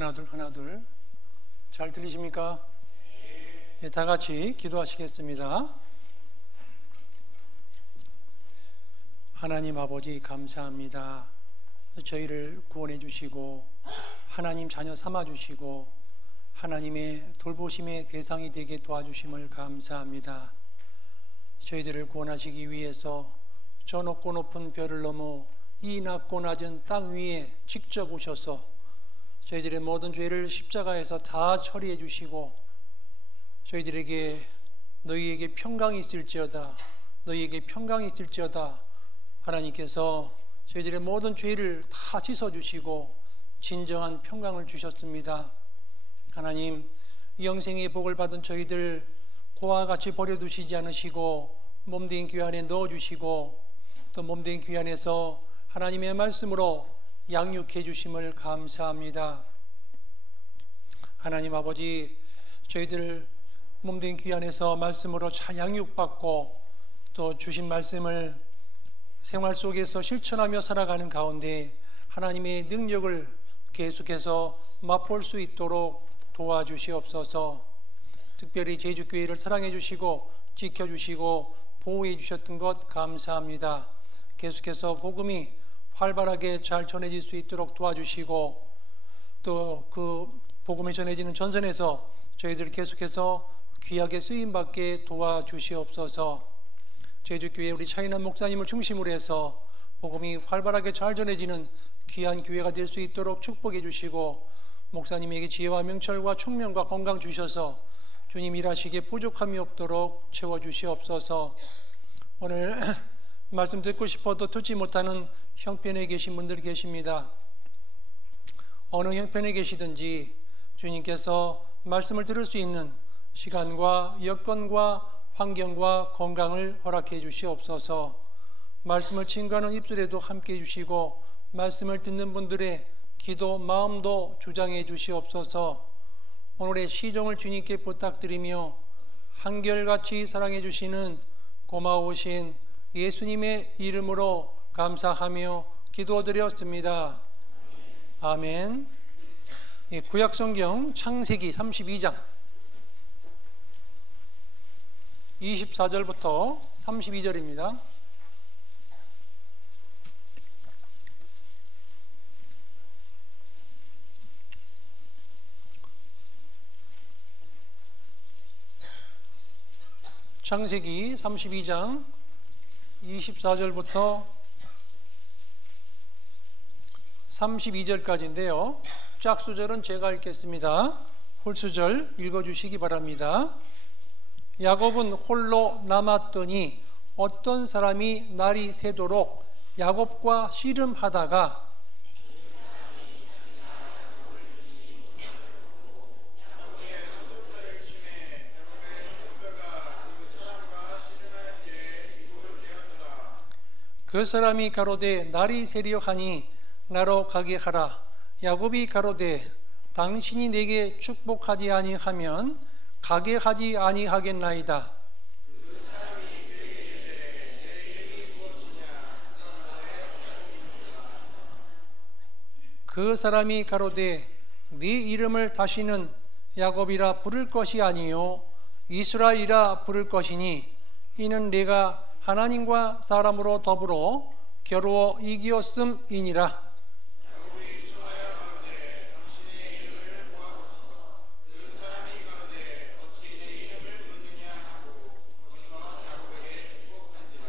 하나둘 하나둘. 잘 들리십니까? 네, 다 같이 기도하시겠습니다. 하나님 아버지 감사합니다. 저희를 구원해 주시고 하나님 자녀 삼아 주시고 하나님의 돌보심의 대상이 되게 도와주심을 감사합니다. 저희들을 구원하시기 위해서 저 높고 높은 별을 넘어 이 낮고 낮은 땅 위에 직접 오셔서 저희들의 모든 죄를 십자가에서 다 처리해 주시고 저희들에게 너희에게 평강이 있을지어다, 너희에게 평강이 있을지어다 하나님께서 저희들의 모든 죄를 다 씻어주시고 진정한 평강을 주셨습니다. 하나님, 영생의 복을 받은 저희들 고와 같이 버려두시지 않으시고 몸된 귀 안에 넣어주시고 또 몸된 귀 안에서 하나님의 말씀으로 양육해 주심을 감사합니다. 하나님 아버지, 저희들 몸된 귀 안에서 말씀으로 잘 양육받고 또 주신 말씀을 생활 속에서 실천하며 살아가는 가운데 하나님의 능력을 계속해서 맛볼 수 있도록 도와주시옵소서. 특별히 제주교회를 사랑해 주시고 지켜주시고 보호해 주셨던 것 감사합니다. 계속해서 복음이 활발하게 잘 전해질 수 있도록 도와주시고 또 그 복음이 전해지는 전선에서 저희들 계속해서 귀하게 쓰임받게 도와주시옵소서. 제주교회 우리 차인환 목사님을 중심으로 해서 복음이 활발하게 잘 전해지는 귀한 교회가 될 수 있도록 축복해 주시고 목사님에게 지혜와 명철과 총명과 건강 주셔서 주님 일하시기에 부족함이 없도록 채워주시옵소서. 오늘 말씀 듣고 싶어도 듣지 못하는 형편에 계신 분들 계십니다. 어느 형편에 계시든지 주님께서 말씀을 들을 수 있는 시간과 여건과 환경과 건강을 허락해 주시옵소서. 말씀을 증거하는 입술에도 함께 해주시고 말씀을 듣는 분들의 기도 마음도 주장해 주시옵소서. 오늘의 시종을 주님께 부탁드리며 한결같이 사랑해 주시는 고마우신 예수님의 이름으로 감사하며 기도드렸습니다. 아멘. 구약성경 창세기 32장 24절부터 32절입니다. 창세기 32장 24절부터 32절까지인데요. 짝수절은 제가 읽겠습니다. 홀수절 읽어주시기 바랍니다. 야곱은 홀로 남았더니 어떤 사람이 날이 새도록 야곱과 씨름하다가 그 사람이 가로되 날이 새려 하니 나로 가게 하라. 야곱이 가로되 당신이 내게 축복하지 아니하면 가게 하지 아니하겠나이다. 그 사람이 그에게 이르되 내 이름이 무엇이냐 그 사람이 가로되 네 이름을 다시는 야곱이라 부를 것이 아니요 이스라엘이라 부를 것이니 이는 내가 하나님과 사람으로 더불어 겨루어 이기었음이니라. 야곱이 청하여 가로되 당신의 이름을 모아소서. 그 사람이 가로되 어찌 내 이름을 묻느냐 하고 거기서 야곱에게 축복한지라.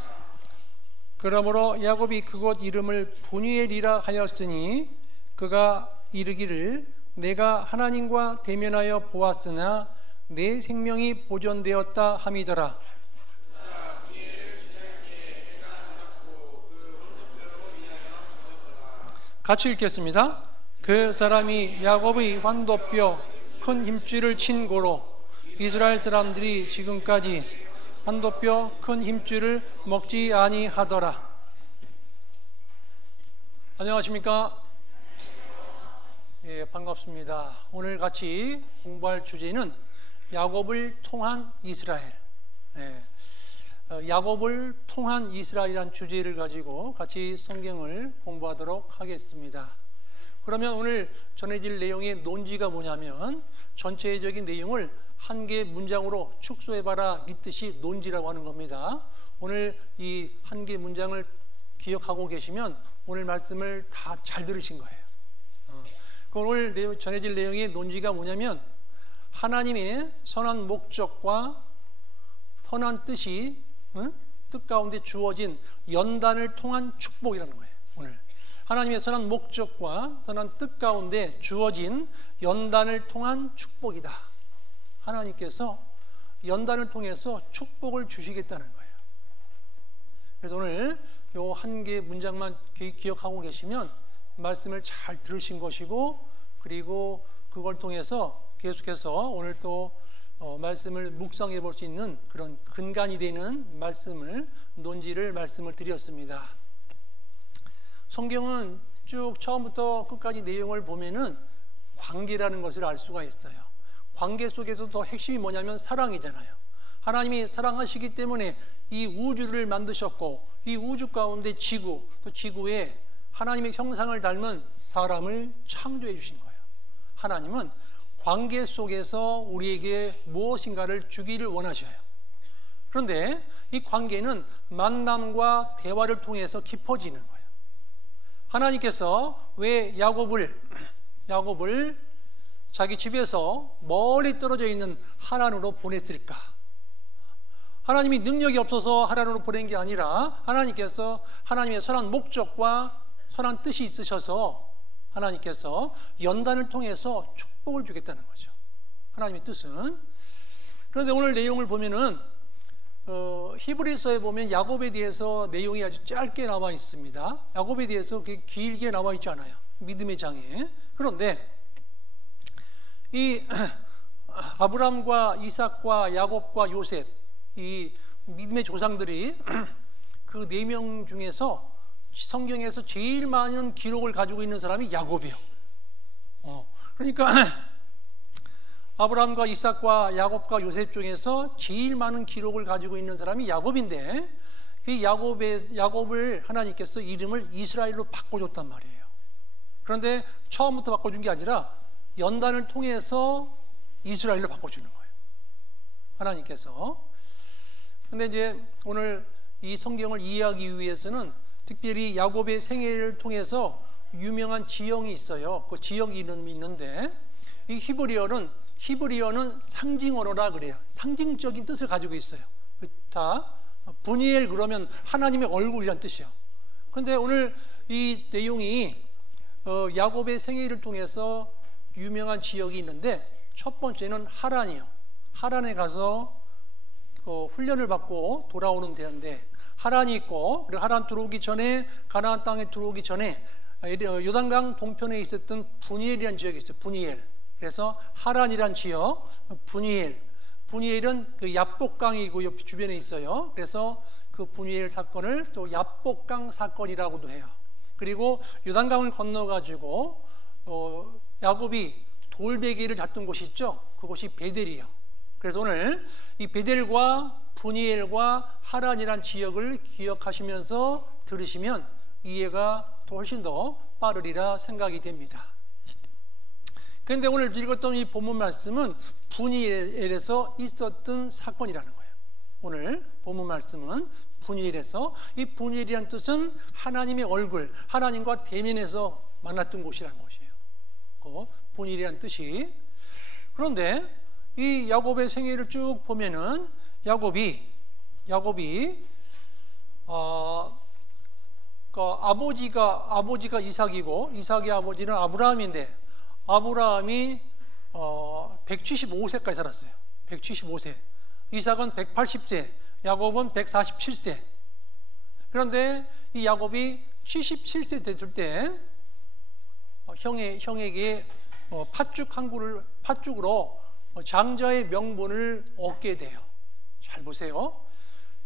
그러므로 야곱이 그곳 이름을 브니엘이라 하였으니 그가 이르기를 내가 하나님과 대면하여 보았으나 내 생명이 보존되었다 함이더라. 같이 읽겠습니다. 그 사람이 야곱의 환도뼈 큰 힘줄을 친 고로 이스라엘 사람들이 지금까지 환도뼈 큰 힘줄을 먹지 아니하더라. 안녕하십니까? 예, 반갑습니다. 오늘 같이 공부할 주제는 야곱을 통한 이스라엘. 예, 야곱을 통한 이스라엘이라는 주제를 가지고 같이 성경을 공부하도록 하겠습니다. 그러면 오늘 전해질 내용의 논지가 뭐냐면 전체적인 내용을 한 개의 문장으로 축소해봐라 이 뜻이 논지라고 하는 겁니다. 오늘 이 한 개의 문장을 기억하고 계시면 오늘 말씀을 다 잘 들으신 거예요. 오늘 전해질 내용의 논지가 뭐냐면 하나님의 선한 목적과 선한 뜻이 뜻 가운데 주어진 연단을 통한 축복이라는 거예요. 오늘 하나님의 선한 목적과 선한 뜻 가운데 주어진 연단을 통한 축복이다. 하나님께서 연단을 통해서 축복을 주시겠다는 거예요. 그래서 오늘 요 한 개의 문장만 기억하고 계시면 말씀을 잘 들으신 것이고, 그리고 그걸 통해서 계속해서 오늘 또 말씀을 묵상해 볼 수 있는 그런 근간이 되는 논지를 말씀을 드렸습니다. 성경은 쭉 처음부터 끝까지 내용을 보면은 관계라는 것을 알 수가 있어요. 관계 속에서 더 핵심이 뭐냐면 사랑이잖아요. 하나님이 사랑하시기 때문에 이 우주를 만드셨고, 이 우주 가운데 지구, 또 지구에 하나님의 형상을 닮은 사람을 창조해 주신 거예요. 하나님은 관계 속에서 우리에게 무엇인가를 주기를 원하셔요. 그런데 이 관계는 만남과 대화를 통해서 깊어지는 거예요. 하나님께서 왜 야곱을 자기 집에서 멀리 떨어져 있는 하란으로 보냈을까? 하나님이 능력이 없어서 하란으로 보낸 게 아니라 하나님께서 하나님의 선한 목적과 선한 뜻이 있으셔서 하나님께서 연단을 통해서 축복을 주겠다는 거죠. 하나님의 뜻은. 그런데 오늘 내용을 보면은 히브리서에 보면 야곱에 대해서 내용이 아주 짧게 나와 있습니다. 야곱에 대해서 그렇게 길게 나와 있지 않아요. 믿음의 장에. 그런데 이 아브람과 이삭과 야곱과 요셉, 이 믿음의 조상들이 그 4명 중에서 성경에서 제일 많은 기록을 가지고 있는 사람이 야곱이에요. 그러니까 아브람과 이삭과 야곱과 요셉 중에서 제일 많은 기록을 가지고 있는 사람이 야곱인데, 그 야곱을 하나님께서 이름을 이스라엘로 바꿔줬단 말이에요. 그런데 처음부터 바꿔준 게 아니라 연단을 통해서 이스라엘로 바꿔주는 거예요, 하나님께서. 근데 이제 오늘 이 성경을 이해하기 위해서는 특별히 야곱의 생애를 통해서 유명한 지형이 있어요. 그 지형 이름이 있는데, 이 히브리어는 상징 언어라 그래요. 상징적인 뜻을 가지고 있어요. 다 분이엘 그러면 하나님의 얼굴이란 뜻이에요. 그런데 오늘 이 내용이 야곱의 생애를 통해서 유명한 지역이 있는데, 첫 번째는 하란이에요. 하란에 가서 훈련을 받고 돌아오는 데인데, 하란이 있고, 그리고 하란 들어오기 전에, 가나안 땅에 들어오기 전에 요단강 동편에 있었던 분이엘이라는 지역이 있어요. 분이엘. 그래서 하란이란 지역, 분이엘은 그 야복강이고 주변에 있어요. 그래서 그 분이엘 사건을 또 야복강 사건이라고도 해요. 그리고 요단강을 건너가지고 야곱이 돌베개를 잤던 곳이 있죠. 그곳이 베델이에요. 그래서 오늘 이 베델과 분이엘과 하란이란 지역을 기억하시면서 들으시면 이해가 훨씬 더 빠르리라 생각이 됩니다. 그런데 오늘 읽었던 이 본문 말씀은 분이엘에서 있었던 사건이라는 거예요. 오늘 본문 말씀은 분이엘에서, 이 분이엘이라는 뜻은 하나님의 얼굴, 하나님과 대면해서 만났던 곳이라는 것이에요. 그 분이엘이라는 뜻이. 그런데 이 야곱의 생애를 쭉 보면은 야곱이 아버지가 이삭이고, 이삭의 아버지는 아브라함인데, 아브라함이 175세까지 살았어요. 175세. 이삭은 180세, 야곱은 147세. 그런데 이 야곱이 77세 됐을 때 형에게 팥죽으로 장자의 명분을 얻게 돼요. 잘 보세요.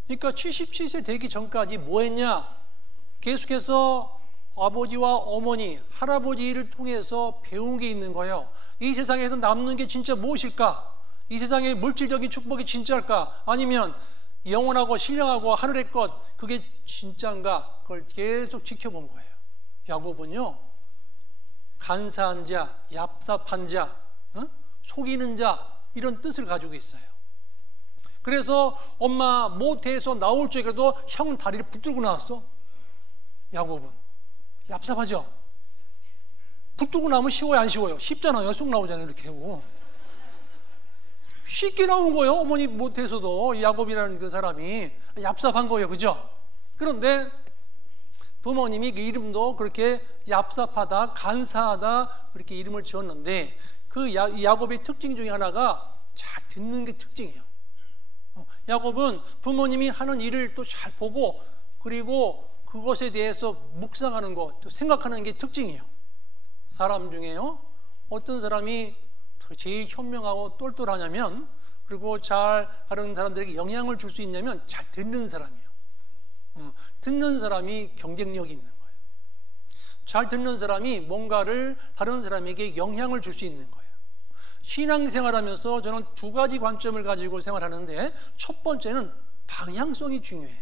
그러니까 77세 되기 전까지 뭐 했냐? 계속해서 아버지와 어머니, 할아버지를 통해서 배운 게 있는 거예요. 이 세상에서 남는 게 진짜 무엇일까? 이 세상의 물질적인 축복이 진짜일까? 아니면 영원하고 신령하고 하늘의 것, 그게 진짜인가? 그걸 계속 지켜본 거예요. 야곱은요, 간사한 자, 얍삽한 자, 속이는 자, 이런 뜻을 가지고 있어요. 그래서 엄마 모태에서 나올 적에도 형은 다리를 붙들고 나왔어. 야곱은 얍삽하죠. 붙들고 나오면 쉬워요, 안 쉬워요? 쉽잖아요. 쑥 나오잖아요. 이렇게 하고 쉽게 나온 거예요. 어머니 모태에서도 야곱이라는 그 사람이 얍삽한 거예요. 그죠? 그런데 부모님이 그 이름도 그렇게 얍삽하다, 간사하다 그렇게 이름을 지었는데 그 야곱의 특징 중에 하나가 잘 듣는 게 특징이에요. 야곱은 부모님이 하는 일을 또 잘 보고 그리고 그것에 대해서 묵상하는 것, 또 생각하는 게 특징이에요. 사람 중에요, 어떤 사람이 제일 현명하고 똘똘하냐면, 그리고 잘 하는 사람들에게 영향을 줄 수 있냐면 잘 듣는 사람이에요. 듣는 사람이 경쟁력이 있는 거예요. 잘 듣는 사람이 뭔가를 다른 사람에게 영향을 줄 수 있는 거예요. 신앙생활하면서 저는 두 가지 관점을 가지고 생활하는데, 첫 번째는 방향성이 중요해.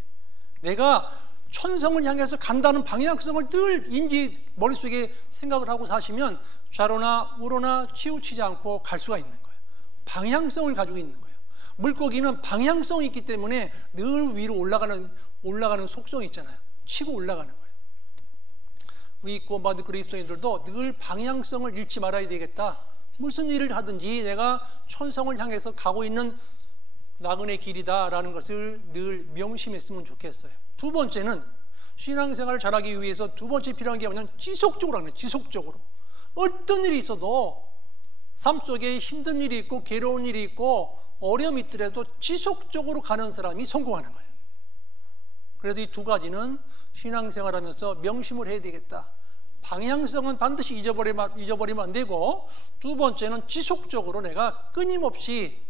내가 천성을 향해서 간다는 방향성을 늘 인지 머릿속에 생각을 하고 사시면 좌로나 우로나 치우치지 않고 갈 수가 있는 거예요. 방향성을 가지고 있는 거예요. 물고기는 방향성이 있기 때문에 늘 위로 올라가는 속성이 있잖아요. 치고 올라가는 거예요. 우리 구원받은 그리스도인들도 늘 방향성을 잃지 말아야 되겠다. 무슨 일을 하든지 내가 천성을 향해서 가고 있는 나그네 길이다라는 것을 늘 명심했으면 좋겠어요. 두 번째는 신앙생활을 잘하기 위해서 두 번째 필요한 게 뭐냐면 지속적으로 하는 거예요. 지속적으로. 어떤 일이 있어도 삶 속에 힘든 일이 있고 괴로운 일이 있고 어려움이 있더라도 지속적으로 가는 사람이 성공하는 거예요. 그래서 이 두 가지는 신앙생활하면서 명심을 해야 되겠다. 방향성은 반드시 잊어버리면 안 되고, 두 번째는 지속적으로 내가 끊임없이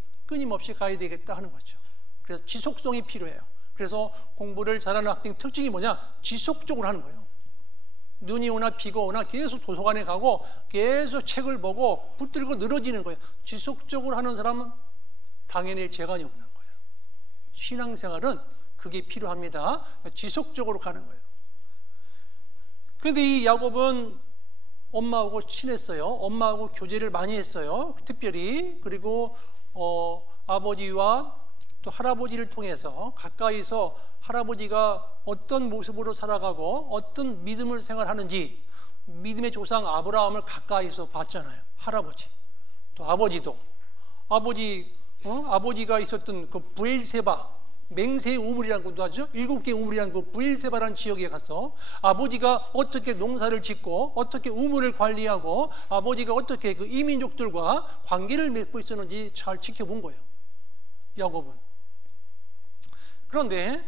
가야 되겠다 하는 거죠. 그래서 지속성이 필요해요. 그래서 공부를 잘하는 학생 특징이 뭐냐? 지속적으로 하는 거예요. 눈이 오나 비가 오나 계속 도서관에 가고 계속 책을 보고 붙들고 늘어지는 거예요. 지속적으로 하는 사람은 당연히 재간이 없는 거예요. 신앙생활은 그게 필요합니다. 지속적으로 가는 거예요. 그런데 이 야곱은 엄마하고 친했어요. 엄마하고 교제를 많이 했어요. 특별히. 그리고 아버지와 또 할아버지를 통해서 가까이서 할아버지가 어떤 모습으로 살아가고 어떤 믿음을 생활하는지, 믿음의 조상 아브라함을 가까이서 봤잖아요. 할아버지. 또 아버지도. 아버지가 있었던 그 브엘세바, 맹세의 우물이라는 것도 하죠. 7개 우물이라는 그 브엘세바라는 지역에 가서 아버지가 어떻게 농사를 짓고 어떻게 우물을 관리하고 아버지가 어떻게 그 이민족들과 관계를 맺고 있었는지 잘 지켜본 거예요. 야곱은. 그런데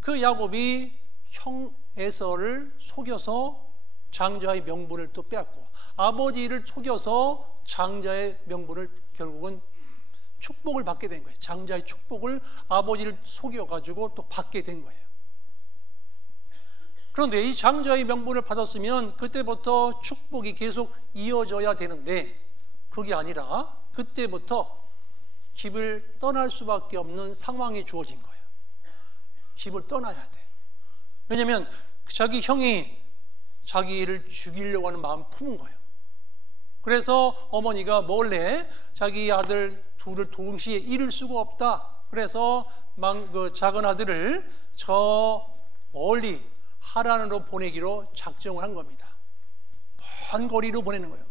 그 야곱이 형 에서를 속여서 장자의 명분을 또 빼앗고, 아버지를 속여서 장자의 명분을 결국은 축복을 받게 된 거예요. 장자의 축복을 아버지를 속여가지고 또 받게 된 거예요. 그런데 이 장자의 명분을 받았으면 그때부터 축복이 계속 이어져야 되는데, 그게 아니라 그때부터 집을 떠날 수밖에 없는 상황이 주어진 거예요. 집을 떠나야 돼. 왜냐하면 자기 형이 자기를 죽이려고 하는 마음을 품은 거예요. 그래서 어머니가 몰래 자기 아들 둘을 동시에 잃을 수가 없다. 그래서 그 작은 아들을 저 멀리 하란으로 보내기로 작정을 한 겁니다. 먼 거리로 보내는 거예요.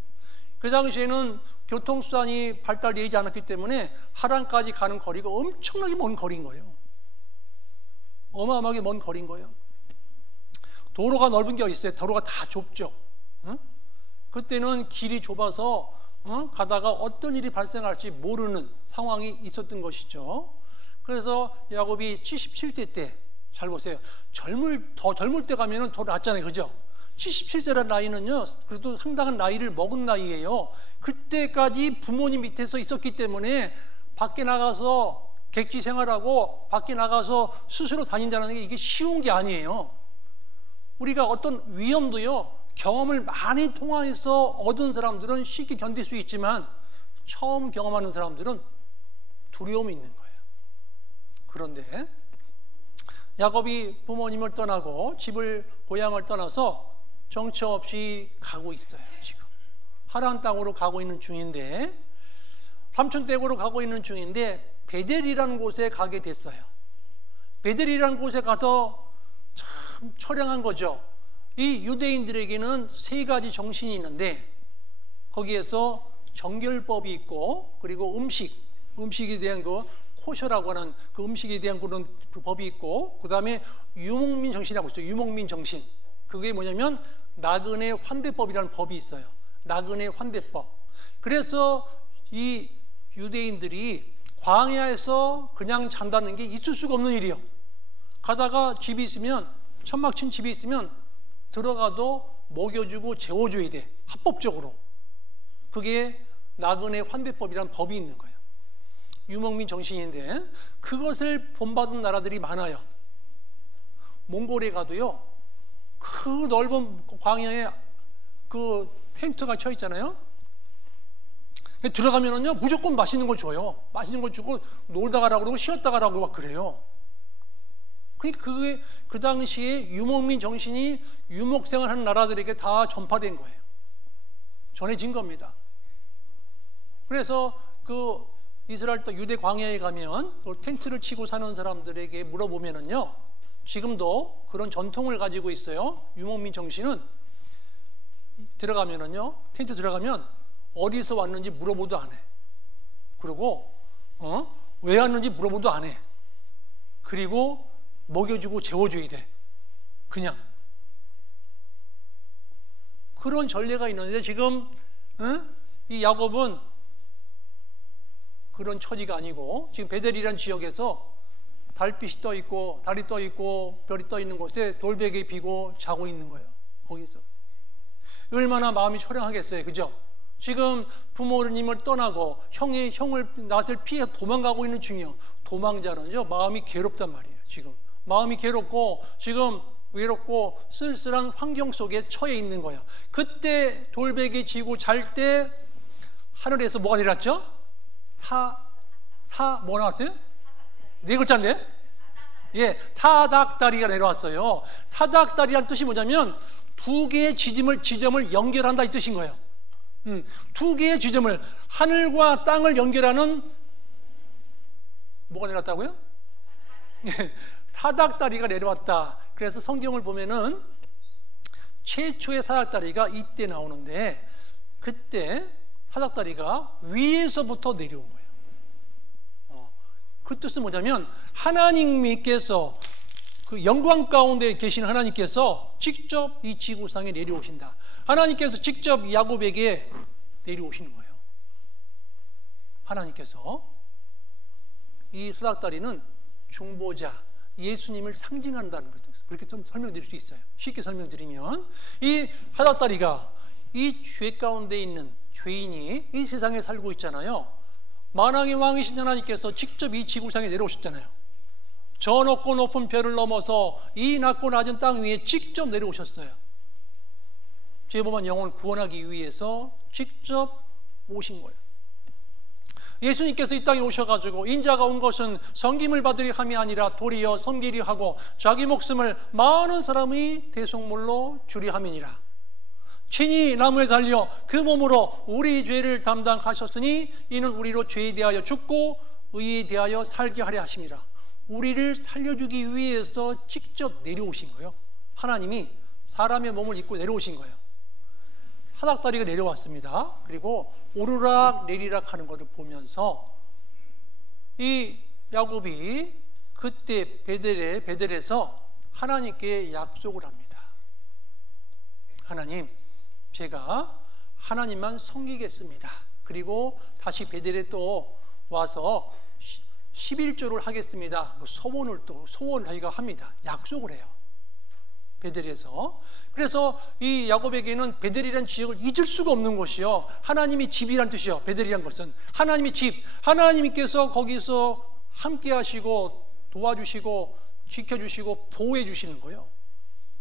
그 당시에는 교통수단이 발달되지 않았기 때문에 하란까지 가는 거리가 엄청나게 먼 거리인 거예요. 어마어마하게 먼 거리인 거예요. 도로가 넓은 게 어디 있어요? 도로가 다 좁죠. 그때는 길이 좁아서 가다가 어떤 일이 발생할지 모르는 상황이 있었던 것이죠. 그래서 야곱이 77세 때, 잘 보세요. 더 젊을 때 가면은 더 낫잖아요. 그죠? 77세라는 나이는요, 그래도 상당한 나이를 먹은 나이예요. 그때까지 부모님 밑에서 있었기 때문에 밖에 나가서 객지 생활하고 밖에 나가서 스스로 다닌다는 게 이게 쉬운 게 아니에요. 우리가 어떤 위험도요, 경험을 많이 통해서 얻은 사람들은 쉽게 견딜 수 있지만 처음 경험하는 사람들은 두려움이 있는 거예요. 그런데 야곱이 부모님을 떠나고 고향을 떠나서 정처 없이 가고 있어요. 지금 하나안 땅으로 가고 있는 중인데, 삼촌 댁으로 가고 있는 중인데 베델이라는 곳에 가게 됐어요. 베델이라는 곳에 가서 참 처량한 거죠. 이 유대인들에게는 세 가지 정신이 있는데 거기에서 정결법이 있고, 그리고 음식에 대한 그 코셔라고 하는 그 음식에 대한 그런 법이 있고, 그 다음에 유목민 정신이라고 있어요. 유목민 정신. 그게 뭐냐면 나그네 환대법이라는 법이 있어요. 나그네 환대법. 그래서 이 유대인들이 광야에서 그냥 잔다는 게 있을 수가 없는 일이에요. 가다가 집이 있으면, 천막 친 집이 있으면 들어가도 먹여주고 재워줘야 돼. 합법적으로. 그게 나그네 환대법이라는 법이 있는 거예요. 유목민 정신인데 그것을 본받은 나라들이 많아요. 몽골에 가도요, 그 넓은 광야에 그 텐트가 쳐 있잖아요. 들어가면은요 무조건 맛있는 걸 줘요. 맛있는 걸 주고 놀다 가라고 그러고 쉬었다 가라고 막 그래요. 그러니까 그게 그 당시에 유목민 정신이 유목생활하는 나라들에게 다 전파된 거예요. 전해진 겁니다. 그래서 그 이스라엘 또 유대 광야에 가면 텐트를 치고 사는 사람들에게 물어보면은요, 지금도 그런 전통을 가지고 있어요. 유목민 정신은 들어가면은요, 텐트 들어가면 어디서 왔는지 물어보도 안 해. 그리고 왜 왔는지 물어보도 안 해. 그리고 먹여주고 재워줘야 돼. 그냥 그런 전례가 있는데 지금 이 야곱은 그런 처지가 아니고 지금 베델이라는 지역에서 달빛이 떠 있고 달이 떠 있고 별이 떠 있는 곳에 돌베개 비고 자고 있는 거예요. 거기서 얼마나 마음이 초량하겠어요, 그죠? 지금 부모님을 떠나고 형을 낯을 피해 도망가고 있는 중이에요. 도망자는요 마음이 괴롭단 말이에요. 지금 마음이 괴롭고 지금 외롭고 쓸쓸한 환경 속에 처해 있는 거예요. 그때 돌베개 지고 잘 때 하늘에서 뭐가 내렸죠? 뭐 나왔어요? 네 글자인데? 예, 사닥다리가 내려왔어요. 사닥다리란 뜻이 뭐냐면 두 개의 지점을 연결한다 이 뜻인 거예요. 두 개의 지점을, 하늘과 땅을 연결하는 뭐가 내려왔다고요? 예, 사닥다리가 내려왔다. 그래서 성경을 보면은 최초의 사닥다리가 이때 나오는데 그때 사닥다리가 위에서부터 내려온 거예요. 그 뜻은 뭐냐면 하나님께서 그 영광 가운데 계신 하나님께서 직접 이 지구상에 내려오신다. 하나님께서 직접 야곱에게 내려오시는 거예요. 하나님께서. 이 사닥다리는 중보자 예수님을 상징한다는 것을 그렇게 좀 설명드릴 수 있어요. 쉽게 설명드리면 이 사닥다리가 이 죄 가운데 있는 죄인이 이 세상에 살고 있잖아요. 만왕의 왕이신 하나님께서 직접 이 지구상에 내려오셨잖아요. 저 높고 높은 별을 넘어서 이 낮고 낮은 땅 위에 직접 내려오셨어요. 죄범한 영혼을 구원하기 위해서 직접 오신 거예요. 예수님께서 이 땅에 오셔가지고 인자가 온 것은 섬김을 받으려 함이 아니라 도리어 섬기려 하고 자기 목숨을 많은 사람의 대속물로 주려 함이니라. 친히 나무에 달려 그 몸으로 우리 죄를 담당하셨으니 이는 우리로 죄에 대하여 죽고 의에 대하여 살게 하려 하심이라. 우리를 살려주기 위해서 직접 내려오신 거예요. 하나님이 사람의 몸을 입고 내려오신 거예요. 사닥다리가 내려왔습니다. 그리고 오르락 내리락 하는 것을 보면서 이 야곱이 그때 베델에서 하나님께 약속을 합니다. 하나님, 제가 하나님만 섬기겠습니다. 그리고 다시 베델에 또 와서 11조를 하겠습니다. 소원 자기가 합니다. 약속을 해요. 베델에서. 그래서 이 야곱에게는 베델이라는 지역을 잊을 수가 없는 곳이요. 하나님이 집이란 뜻이요. 베델이란 것은 하나님의 집. 하나님께서 거기서 함께 하시고 도와주시고 지켜주시고 보호해 주시는 거예요.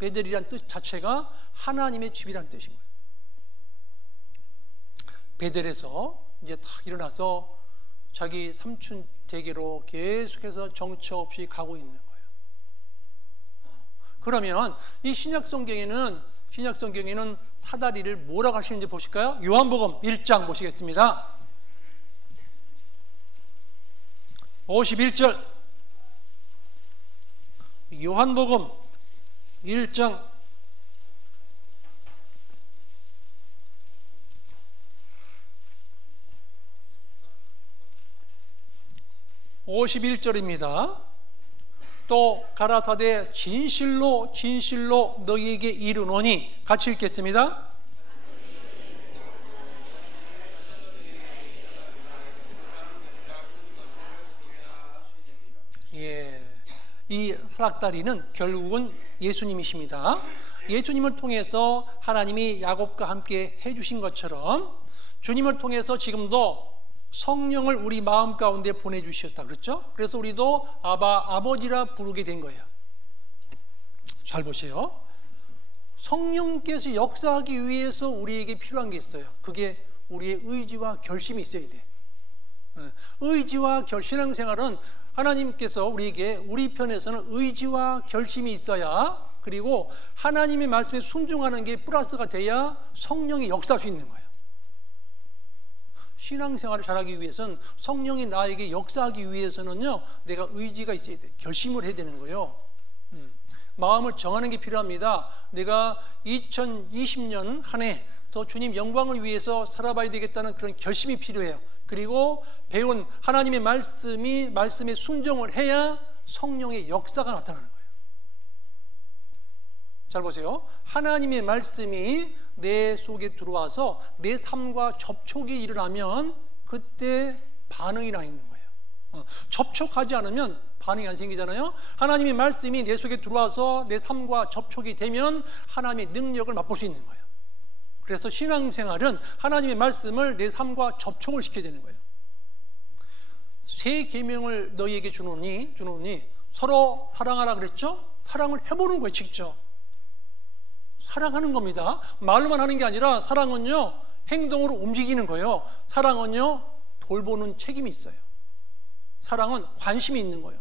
베델이란 뜻 자체가 하나님의 집이란 뜻인 거예요. 베델에서 이제 탁 일어나서 자기 삼촌 댁으로 계속해서 정처 없이 가고 있는 거예요. 그러면 이 신약 성경에는 신약 성경에는 사다리를 뭐라고 하시는지 보실까요? 요한복음 1장 보시겠습니다. 51절 요한복음 1장 51절입니다. 또 가라사대 진실로 진실로 너희에게 이르노니, 같이 읽겠습니다. 예, 이 사닥다리는 결국은 예수님이십니다. 예수님을 통해서 하나님이 야곱과 함께 해주신 것처럼 주님을 통해서 지금도 성령을 우리 마음 가운데 보내주셨다 그렇죠? 그래서 우리도 아버지라 부르게 된 거예요. 잘 보세요. 성령께서 역사하기 위해서 우리에게 필요한 게 있어요. 그게 우리의 의지와 결심이 있어야 돼. 의지와 신앙생활은 하나님께서 우리에게, 우리 편에서는 의지와 결심이 있어야, 그리고 하나님의 말씀에 순종하는 게 플러스가 돼야 성령이 역사할 수 있는 거예요. 신앙생활을 잘하기 위해서는, 성령이 나에게 역사하기 위해서는요, 내가 의지가 있어야 돼. 결심을 해야 되는 거예요. 마음을 정하는 게 필요합니다. 내가 2020년 한 해 더 주님 영광을 위해서 살아봐야 되겠다는 그런 결심이 필요해요. 그리고 배운 하나님의 말씀에 순종을 해야 성령의 역사가 나타나는 거예요. 잘 보세요. 하나님의 말씀이 내 속에 들어와서 내 삶과 접촉이 일어나면 그때 반응이 나 있는 거예요. 접촉하지 않으면 반응이 안 생기잖아요. 하나님의 말씀이 내 속에 들어와서 내 삶과 접촉이 되면 하나님의 능력을 맛볼 수 있는 거예요. 그래서 신앙생활은 하나님의 말씀을 내 삶과 접촉을 시켜야 되는 거예요. 새 계명을 너희에게 주노니 서로 사랑하라 그랬죠? 사랑을 해보는 거예요. 직접 사랑하는 겁니다. 말로만 하는 게 아니라 사랑은요, 행동으로 움직이는 거예요. 사랑은요, 돌보는 책임이 있어요. 사랑은 관심이 있는 거예요.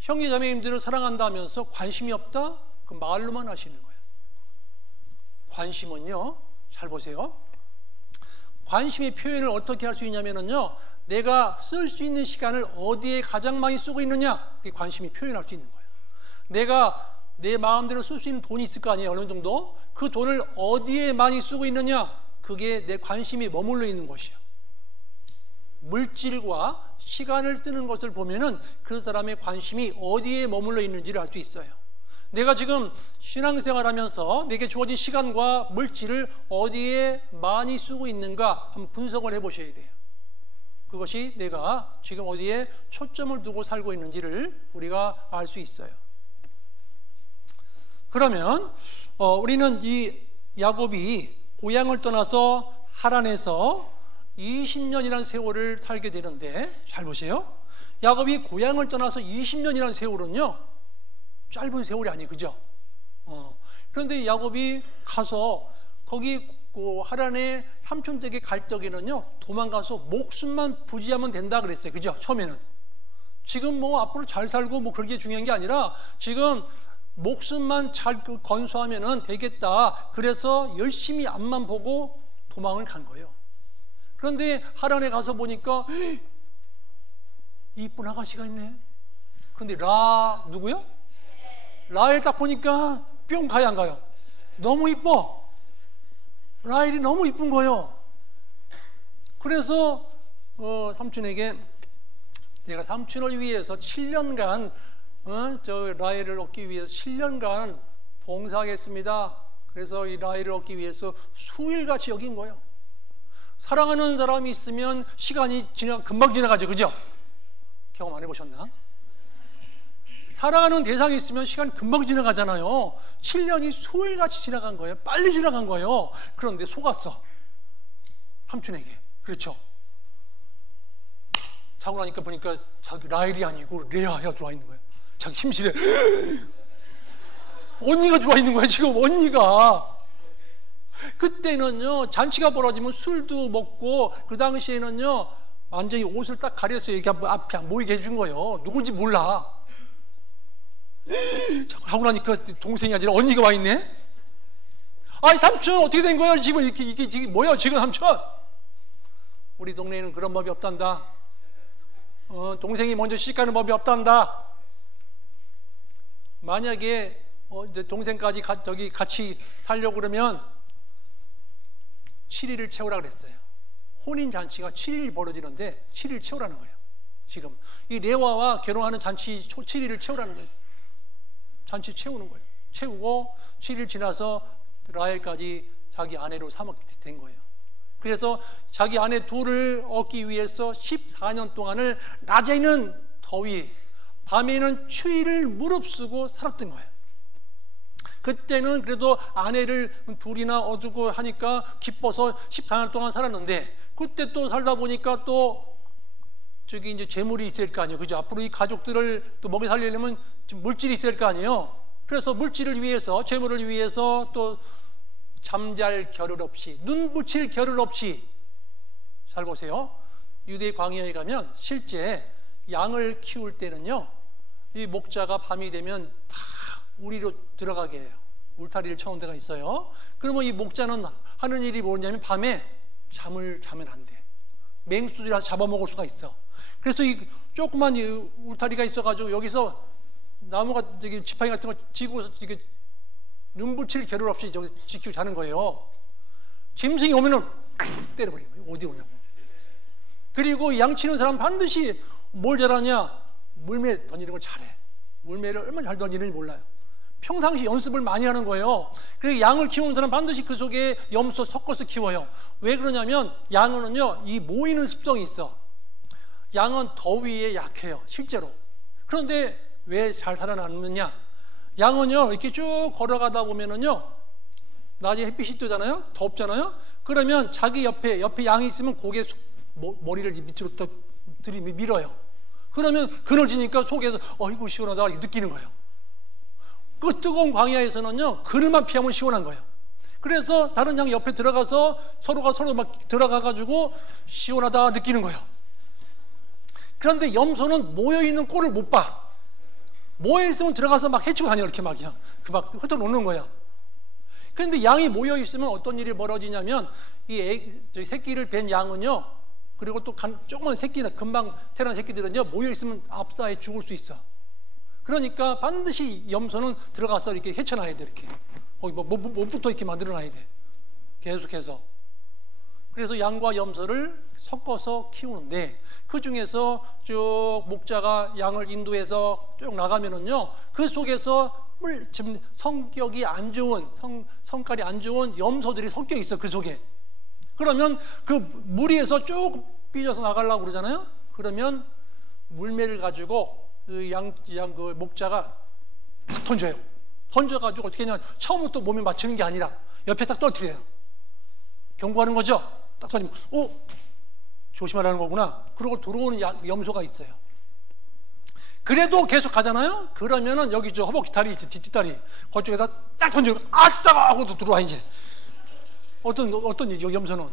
형제자매님들을 사랑한다 하면서 관심이 없다? 그 말로만 하시는 거예요. 관심은요, 잘 보세요. 관심의 표현을 어떻게 할 수 있냐면요, 내가 쓸 수 있는 시간을 어디에 가장 많이 쓰고 있느냐, 그게 관심이 표현할 수 있는 거예요. 내가 내 마음대로 쓸 수 있는 돈이 있을 거 아니에요. 어느 정도. 그 돈을 어디에 많이 쓰고 있느냐, 그게 내 관심이 머물러 있는 것이에요. 물질과 시간을 쓰는 것을 보면은 그 사람의 관심이 어디에 머물러 있는지를 알 수 있어요. 내가 지금 신앙생활 하면서 내게 주어진 시간과 물질을 어디에 많이 쓰고 있는가 한번 분석을 해보셔야 돼요. 그것이 내가 지금 어디에 초점을 두고 살고 있는지를 우리가 알 수 있어요. 그러면 우리는 이 야곱이 고향을 떠나서 하란에서 20년이라는 세월을 살게 되는데, 잘 보세요. 야곱이 고향을 떠나서 20년이라는 세월은요, 짧은 세월이 아니에요. 그죠? 그런데 야곱이 가서 거기 하란의 삼촌 댁에 갈 적에는요, 도망가서 목숨만 부지하면 된다 그랬어요. 그죠? 처음에는. 지금 뭐 앞으로 잘 살고 뭐 그게 중요한 게 아니라 지금 목숨만 잘 건수하면 되겠다. 그래서 열심히 앞만 보고 도망을 간 거예요. 그런데 하란에 가서 보니까 이쁜 아가씨가 있네. 그런데 누구요? 라헬 딱 보니까 뿅 가요, 안 가요? 너무 이뻐. 라헬이 너무 이쁜 거예요. 그래서 삼촌에게 내가 삼촌을 위해서 7년간 저 라헬을 얻기 위해서 7년간 봉사하겠습니다. 그래서 이 라헬을 얻기 위해서 수일같이 여긴 거예요. 사랑하는 사람이 있으면 시간이 금방 지나가죠. 그죠? 경험 안 해보셨나? 사랑하는 대상이 있으면 시간이 금방 지나가잖아요. 7년이 수일같이 지나간 거예요. 빨리 지나간 거예요. 그런데 속았어, 삼촌에게. 그렇죠? 자고 나니까 보니까 자기 라헬이 아니고 레아가 들어와 있는 거예요. 자기 침실에 언니가 들어와 있는 거예요. 지금 언니가. 그때는요, 잔치가 벌어지면 술도 먹고, 그 당시에는요 완전히 옷을 딱 가렸어요. 이렇게 앞에 안 보이게 해준 거예요. 누군지 몰라. 자고 나니까 동생이 아니라 언니가 와 있네. 아이 삼촌 어떻게 된 거예요? 지금 이게 뭐야 지금 삼촌? 우리 동네에는 그런 법이 없단다. 동생이 먼저 시집가는 법이 없단다. 만약에 이제 동생까지 저기 같이 살려고 그러면 7일을 채우라 그랬어요. 혼인 잔치가 7일이 벌어지는데 7일 채우라는 거예요. 지금 이 레와와 결혼하는 잔치 7일을 채우라는 거예요. 잔치 채우는 거예요. 채우고 7일 지나서 라헬까지 자기 아내로 삼게 된 거예요. 그래서 자기 아내 둘을 얻기 위해서 14년 동안을 낮에는 더위, 밤에는 추위를 무릅쓰고 살았던 거예요. 그때는 그래도 아내를 둘이나 얻고 하니까 기뻐서 14년 동안 살았는데, 그때 또 살다 보니까 또 저기 이제 재물이 있을 거 아니에요. 그죠? 앞으로 이 가족들을 또 먹여 살리려면 물질이 있을 거 아니에요. 그래서 물질을 위해서, 재물을 위해서 또 잠잘 겨를 없이, 눈 붙일 겨를 없이, 잘 보세요. 유대 광야에 가면 실제 양을 키울 때는요, 이 목자가 밤이 되면 다 우리로 들어가게 해요. 울타리를 쳐놓은 데가 있어요. 그러면 이 목자는 하는 일이 뭐냐면 밤에 잠을 자면 안 돼. 맹수들이라서 잡아먹을 수가 있어. 그래서 이 조그만 이 울타리가 있어가지고 여기서 나무가 저기 지팡이 같은 거 쥐고서 이게 눈 붙일 겨를 없이 저기 지키고 자는 거예요. 짐승이 오면은 때려버리는 거예요. 어디 오냐고. 그리고 양 치는 사람 반드시 뭘 잘하냐? 물매 던지는 걸 잘해. 물매를 얼마나 잘 던지는지 몰라요. 평상시 연습을 많이 하는 거예요. 그리고 양을 키우는 사람 반드시 그 속에 염소 섞어서 키워요. 왜 그러냐면 양은요, 이 모이는 습성이 있어. 양은 더위에 약해요, 실제로. 그런데 왜 잘 살아남느냐? 양은요, 이렇게 쭉 걸어가다 보면은요, 낮에 햇빛이 뜨잖아요, 덥잖아요. 그러면 자기 옆에 양이 있으면 고개 머리를 밑으로 들이밀어요. 그러면 그늘지니까 속에서 어이구 시원하다 이렇게 느끼는 거예요. 그 뜨거운 광야에서는요, 그늘만 피하면 시원한 거예요. 그래서 다른 양 옆에 들어가서 서로가 서로 막 들어가가지고 시원하다 느끼는 거예요. 그런데 염소는 모여있는 꼴을 못 봐. 모여있으면 들어가서 막 헤치고 다녀, 이렇게 막 그냥 막 흩어놓는 거야. 그런데 양이 모여있으면 어떤 일이 벌어지냐면 저기 새끼를 뵌 양은요, 그리고 또 조그만 새끼나 금방 태어난 새끼들은요, 모여있으면 압사해 죽을 수 있어. 그러니까 반드시 염소는 들어가서 이렇게 헤쳐놔야 돼. 이렇게 거기 몸부터 이렇게 만들어놔야 돼. 계속해서. 그래서 양과 염소를 섞어서 키우는데, 그 중에서 쭉 목자가 양을 인도해서 쭉 나가면은요, 그 속에서 지금 성격이 안 좋은, 성깔이 안 좋은 염소들이 섞여 있어, 그 속에. 그러면 그 무리에서 쭉 삐져서 나가려고 그러잖아요. 그러면 물매를 가지고 그 목자가 탁 던져요. 던져가지고 어떻게 하냐, 처음부터 몸에 맞추는 게 아니라 옆에 딱 떨어뜨려요. 경고하는 거죠. 딱 던지면 조심하라는 거구나. 그러고 들어오는 염소가 있어요. 그래도 계속 가잖아요. 그러면은 여기 저 허벅지 다리, 뒷다리 그쪽에다 딱 던지고 아따가 하고 들어와. 이제 어떤 일이죠, 염소는.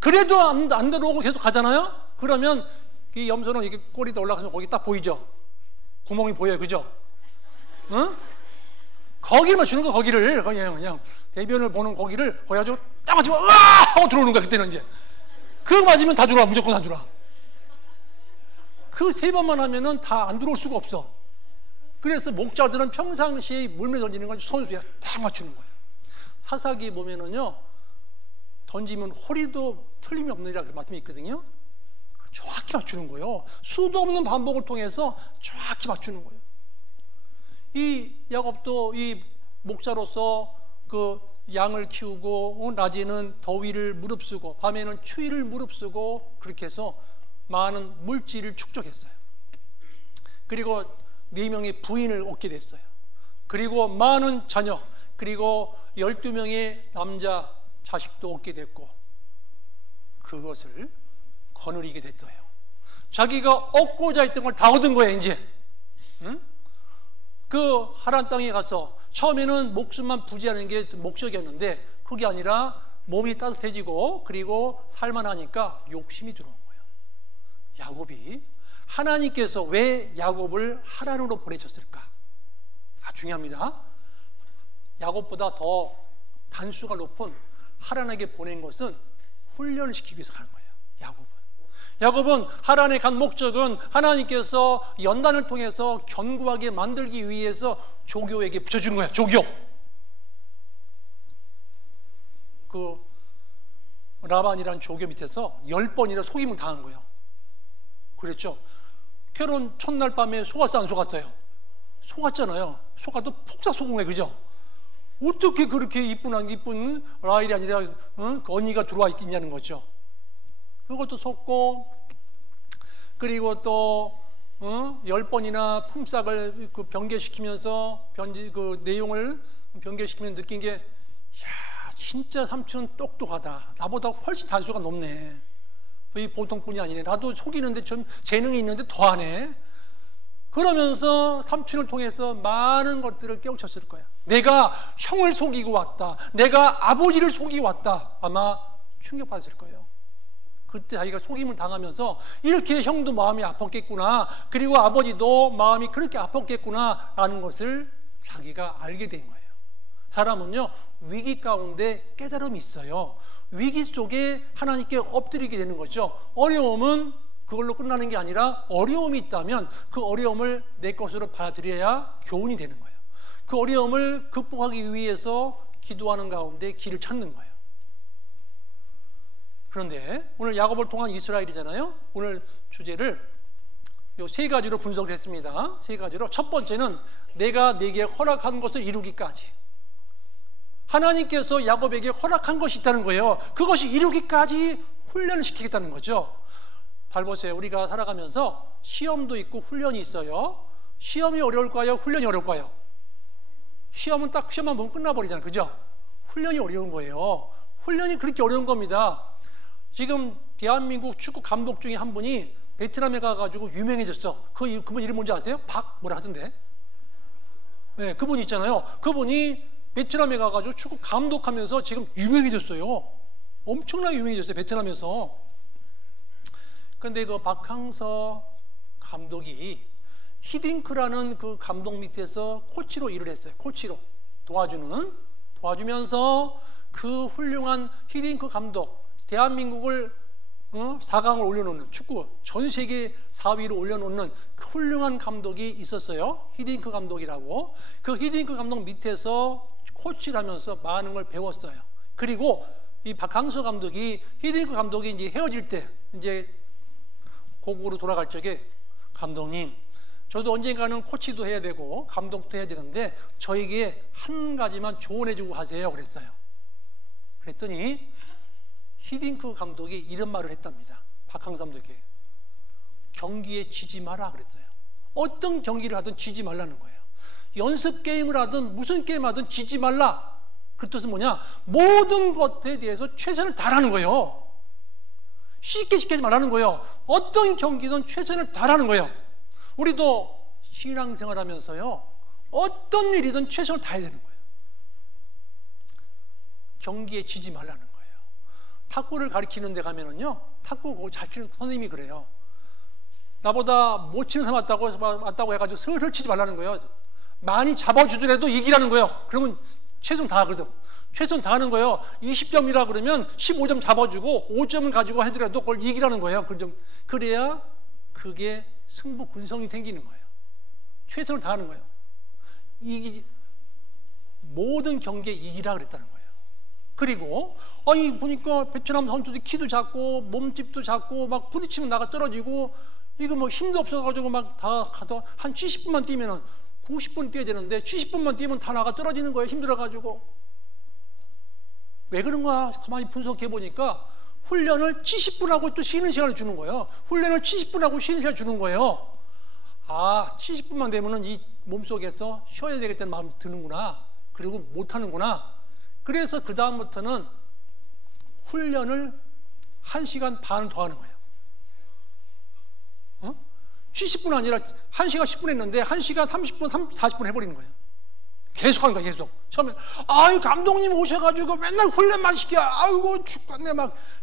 그래도 안 들어오고 계속 가잖아요. 그러면 이 염소는 이게 꼬리도 올라가서 거기 딱 보이죠. 구멍이 보여요, 그죠? 응? 거기만 주는 거, 거기를 그냥 대변을 보는 거기를 거기 가지고 딱 맞으면 으아 하고 들어오는 거야. 그때는 이제 그거 맞으면 다 들어와, 무조건 다 들어와. 그 3번만 하면은 다 안 들어올 수가 없어. 그래서 목자들은 평상시에 물매 던지는 건 손수에 딱 맞추는 거예요. 사사기 보면은요, 던지면 호리도 틀림이 없느니라 말씀이 있거든요. 정확히 맞추는 거예요. 수도 없는 반복을 통해서 정확히 맞추는 거예요. 이 야곱도 이 목자로서 그 양을 키우고 낮에는 더위를 무릅쓰고 밤에는 추위를 무릅쓰고 그렇게 해서 많은 물질을 축적했어요. 그리고 4명의 부인을 얻게 됐어요. 그리고 많은 자녀, 그리고 12명의 남자 자식도 얻게 됐고, 그것을 거느리게 됐어요. 자기가 얻고자 했던 걸 다 얻은 거예요, 이제. 응? 그 하란 땅에 가서 처음에는 목숨만 부지하는 게 목적이었는데, 그게 아니라 몸이 따뜻해지고 그리고 살만하니까 욕심이 들어온 거예요. 야곱이 하나님께서 왜 야곱을 하란으로 보내셨을까? 중요합니다. 야곱보다 더 단수가 높은 하란에게 보낸 것은 훈련을 시키기 위해서 가는 거예요. 야곱은 하란에 간 목적은 하나님께서 연단을 통해서 견고하게 만들기 위해서 조교에게 붙여주는 거예요. 조교. 그 라반이란 조교 밑에서 10번이나 속임을 당한 거예요. 그랬죠. 결혼 첫날 밤에 속았어, 안 속았어요? 속았잖아요. 속아도 폭삭 속은 거예요. 그죠? 어떻게 그렇게 이쁜 라헬이 아니라 그 언니가 들어와 있겠냐는 거죠. 그것도 속고, 그리고 또 10번이나 품삯을 그 변개시키면서 그 내용을 변개시키면서 느낀 게, 야, 진짜 삼촌은 똑똑하다. 나보다 훨씬 단수가 높네. 이 보통뿐이 아니네. 나도 속이는데 좀 재능이 있는데 더하네. 그러면서 삼촌을 통해서 많은 것들을 깨우쳤을 거야. 내가 형을 속이고 왔다. 내가 아버지를 속이고 왔다. 아마 충격받았을 거예요. 그때 자기가 속임을 당하면서 이렇게 형도 마음이 아팠겠구나. 그리고 아버지도 마음이 그렇게 아팠겠구나 라는 것을 자기가 알게 된 거예요. 사람은요, 위기 가운데 깨달음이 있어요. 위기 속에 하나님께 엎드리게 되는 거죠. 어려움은 그걸로 끝나는 게 아니라 어려움이 있다면 그 어려움을 내 것으로 받아들여야 교훈이 되는 거예요. 그 어려움을 극복하기 위해서 기도하는 가운데 길을 찾는 거예요. 그런데 오늘 야곱을 통한 이스라엘이잖아요. 오늘 주제를 요 세 가지로 분석을 했습니다. 세 가지로. 첫 번째는 내가 네게 허락한 것을 이루기까지. 하나님께서 야곱에게 허락한 것이 있다는 거예요. 그것이 이루기까지 훈련을 시키겠다는 거죠. 잘 보세요. 우리가 살아가면서 시험도 있고 훈련이 있어요. 시험이 어려울까요? 훈련이 어려울까요? 시험은 딱 시험만 보면 끝나버리잖아요. 그죠? 훈련이 어려운 거예요. 훈련이 그렇게 어려운 겁니다. 지금 대한민국 축구 감독 중에 한 분이 베트남에 가가지고 유명해졌어. 그분 이름 뭔지 아세요? 뭐라 하던데? 네, 그분 있잖아요. 그분이 베트남에 가가지고 축구 감독하면서 지금 유명해졌어요. 엄청나게 유명해졌어요. 베트남에서. 근데 그 박항서 감독이 히딩크라는 그 감독 밑에서 코치로 일을 했어요. 코치로 도와주면서 그 훌륭한 히딩크 감독, 대한민국을 4강을 올려놓는, 축구 전 세계 4위로 올려놓는 그 훌륭한 감독이 있었어요. 히딩크 감독이라고. 그 히딩크 감독 밑에서 코치를 하면서 많은 걸 배웠어요. 그리고 이 박항서 감독이, 히딩크 감독이 이제 헤어질 때, 이제 고국으로 돌아갈 적에, 감독님, 저도 언젠가는 코치도 해야 되고 감독도 해야 되는데 저에게 한 가지만 조언해주고 하세요. 그랬어요. 그랬더니 히딩크 감독이 이런 말을 했답니다. 박항서 감독에게. 경기에 지지 마라 그랬어요. 어떤 경기를 하든 지지 말라는 거예요. 연습 게임을 하든 무슨 게임 하든 지지 말라. 그 뜻은 뭐냐? 모든 것에 대해서 최선을 다하는 거예요. 쉽게 시키지 말라는 거예요. 어떤 경기든 최선을 다하는 거예요. 우리도 신앙생활 하면서요, 어떤 일이든 최선을 다해야 되는 거예요. 경기에 지지 말라는 거예요. 탁구를 가르치는 데 가면은요, 탁구 가르치는 선생님이 그래요. 나보다 못 치는 사람 왔다고 해가지고 슬슬 치지 말라는 거예요. 많이 잡아주더라도 이기라는 거예요. 그러면 최선 다하거든. 최선 다하는 거예요. 20점이라 그러면 15점 잡아주고 5점을 가지고 하더라도 그걸 이기라는 거예요. 그래야 그게 승부 근성이 생기는 거예요. 최선을 다하는 거예요. 모든 경기에 이기라 그랬다는 거예요. 그리고 보니까 베트남 선수들이 키도 작고 몸집도 작고 막 부딪히면 나가 떨어지고, 이거 뭐 힘도 없어가지고 막 다 가서 한 70분만 뛰면은 90분 뛰어야 되는데 70분만 뛰면 다 나가 떨어지는 거예요. 힘들어가지고. 왜 그런가 가만히 분석해 보니까 훈련을 70분 하고 또 쉬는 시간을 주는 거예요. 훈련을 70분 하고 쉬는 시간을 주는 거예요. 70분만 되면은 이 몸속에서 쉬어야 되겠다는 마음이 드는구나. 그리고 못하는구나. 그래서 그 다음부터는 훈련을 1시간 반을 더 하는 거예요. 70분 아니라 1시간 10분 했는데 1시간 30분, 40분 해버리는 거예요. 계속 하는 거야, 계속. 처음에, 감독님 오셔가지고 맨날 훈련만 시켜. 아이고, 죽겠네.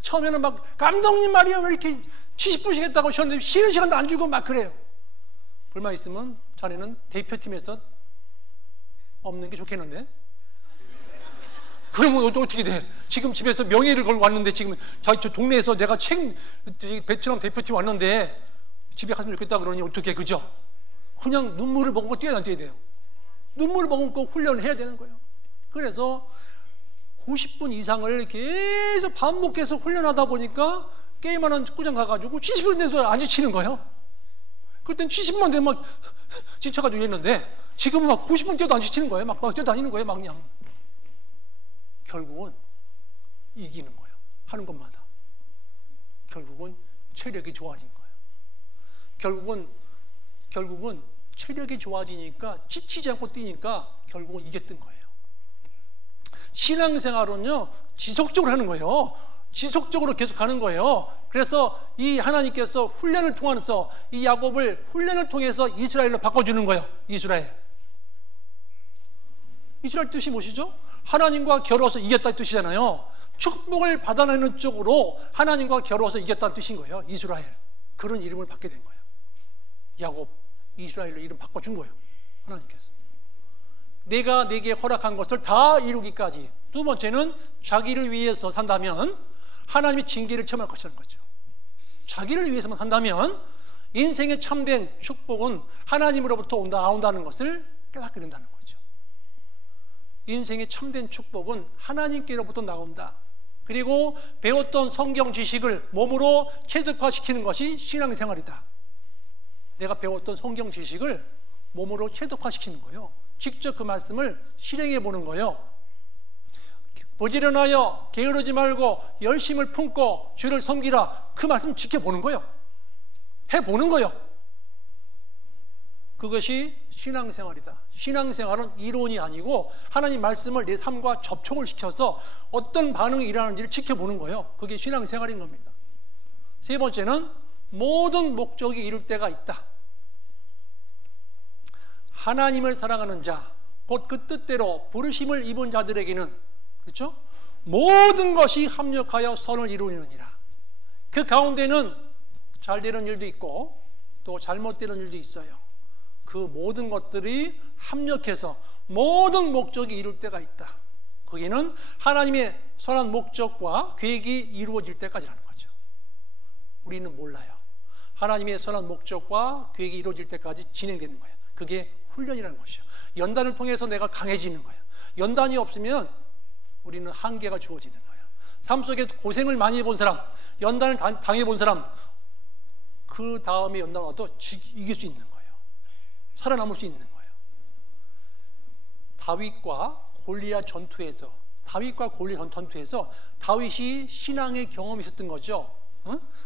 처음에는 감독님 말이야, 왜 이렇게 70분씩 했다고 하셨는데 쉬는 시간도 안 주고 막 그래요. 불만 있으면 자네는 대표팀에서 없는 게 좋겠는데? 그러면 어떻게 돼? 지금 집에서 명예를 걸고 왔는데, 지금 저 동네에서 내가 베트남 대표팀 왔는데 집에 갔으면 좋겠다 그러니 어떻게, 그죠? 그냥 눈물을 머금고 뛰어다녀야 돼요. 눈물을 머금고 훈련을 해야 되는 거예요. 그래서 90분 이상을 계속 반복해서 훈련하다 보니까 게임하는 축구장 가가지고 70분 돼서 안 지치는 거예요. 그땐 70분만 되면 막 지쳐가지고 했는데, 지금은 막 90분 뛰어도 안 지치는 거예요. 막 뛰어다니는 거예요. 막 그냥. 결국은 이기는 거예요. 하는 것마다. 결국은 체력이 좋아진 거예요. 결국은 체력이 좋아지니까, 지치지 않고 뛰니까 결국은 이겼던 거예요. 신앙생활은요, 지속적으로 하는 거예요. 지속적으로 계속 가는 거예요. 그래서 이 하나님께서 훈련을 통해서 이 야곱을 훈련을 통해서 이스라엘로 바꿔주는 거예요. 이스라엘 뜻이 무엇이죠? 하나님과 겨루어서 이겼다는 뜻이잖아요. 축복을 받아내는 쪽으로 하나님과 겨루어서 이겼다는 뜻인 거예요. 이스라엘. 그런 이름을 받게 된 거예요. 야곱, 이스라엘로 이름 바꿔준 거예요. 하나님께서 내가 내게 허락한 것을 다 이루기까지. 두 번째는 자기를 위해서 산다면 하나님의 징계를 체험할 것이라는 거죠. 자기를 위해서만 산다면 인생의 참된 축복은 하나님으로부터 나온다는 것을 깨닫게 된다는 거죠. 인생의 참된 축복은 하나님께로부터 나온다. 그리고 배웠던 성경 지식을 몸으로 체득화시키는 것이 신앙생활이다. 내가 배웠던 성경 지식을 몸으로 체득화시키는 거예요. 직접 그 말씀을 실행해 보는 거예요. 부지런하여 게으르지 말고 열심을 품고 주를 섬기라. 그 말씀 지켜보는 거예요. 해보는 거예요. 그것이 신앙생활이다. 신앙생활은 이론이 아니고 하나님 말씀을 내 삶과 접촉을 시켜서 어떤 반응이 일어나는지를 지켜보는 거예요. 그게 신앙생활인 겁니다. 세 번째는 모든 목적이 이룰 때가 있다. 하나님을 사랑하는 자, 곧 그 뜻대로 부르심을 입은 자들에게는, 그렇죠? 모든 것이 합력하여 선을 이루느니라. 그 가운데는 잘 되는 일도 있고 또 잘못되는 일도 있어요. 그 모든 것들이 합력해서 모든 목적이 이룰 때가 있다. 거기는 하나님의 선한 목적과 계획이 이루어질 때까지라는 거죠. 우리는 몰라요. 하나님의 선한 목적과 계획이 이루어질 때까지 진행되는 거예요. 그게 훈련이라는 것이요. 연단을 통해서 내가 강해지는 거예요. 연단이 없으면 우리는 한계가 주어지는 거예요. 삶 속에 고생을 많이 해본 사람, 연단을 당해본 사람, 그 다음에 연단 와도 이길 수 있는 거예요. 살아남을 수 있는 거예요. 다윗과 골리앗 전투에서 다윗이 신앙의 경험이 있었던 거죠.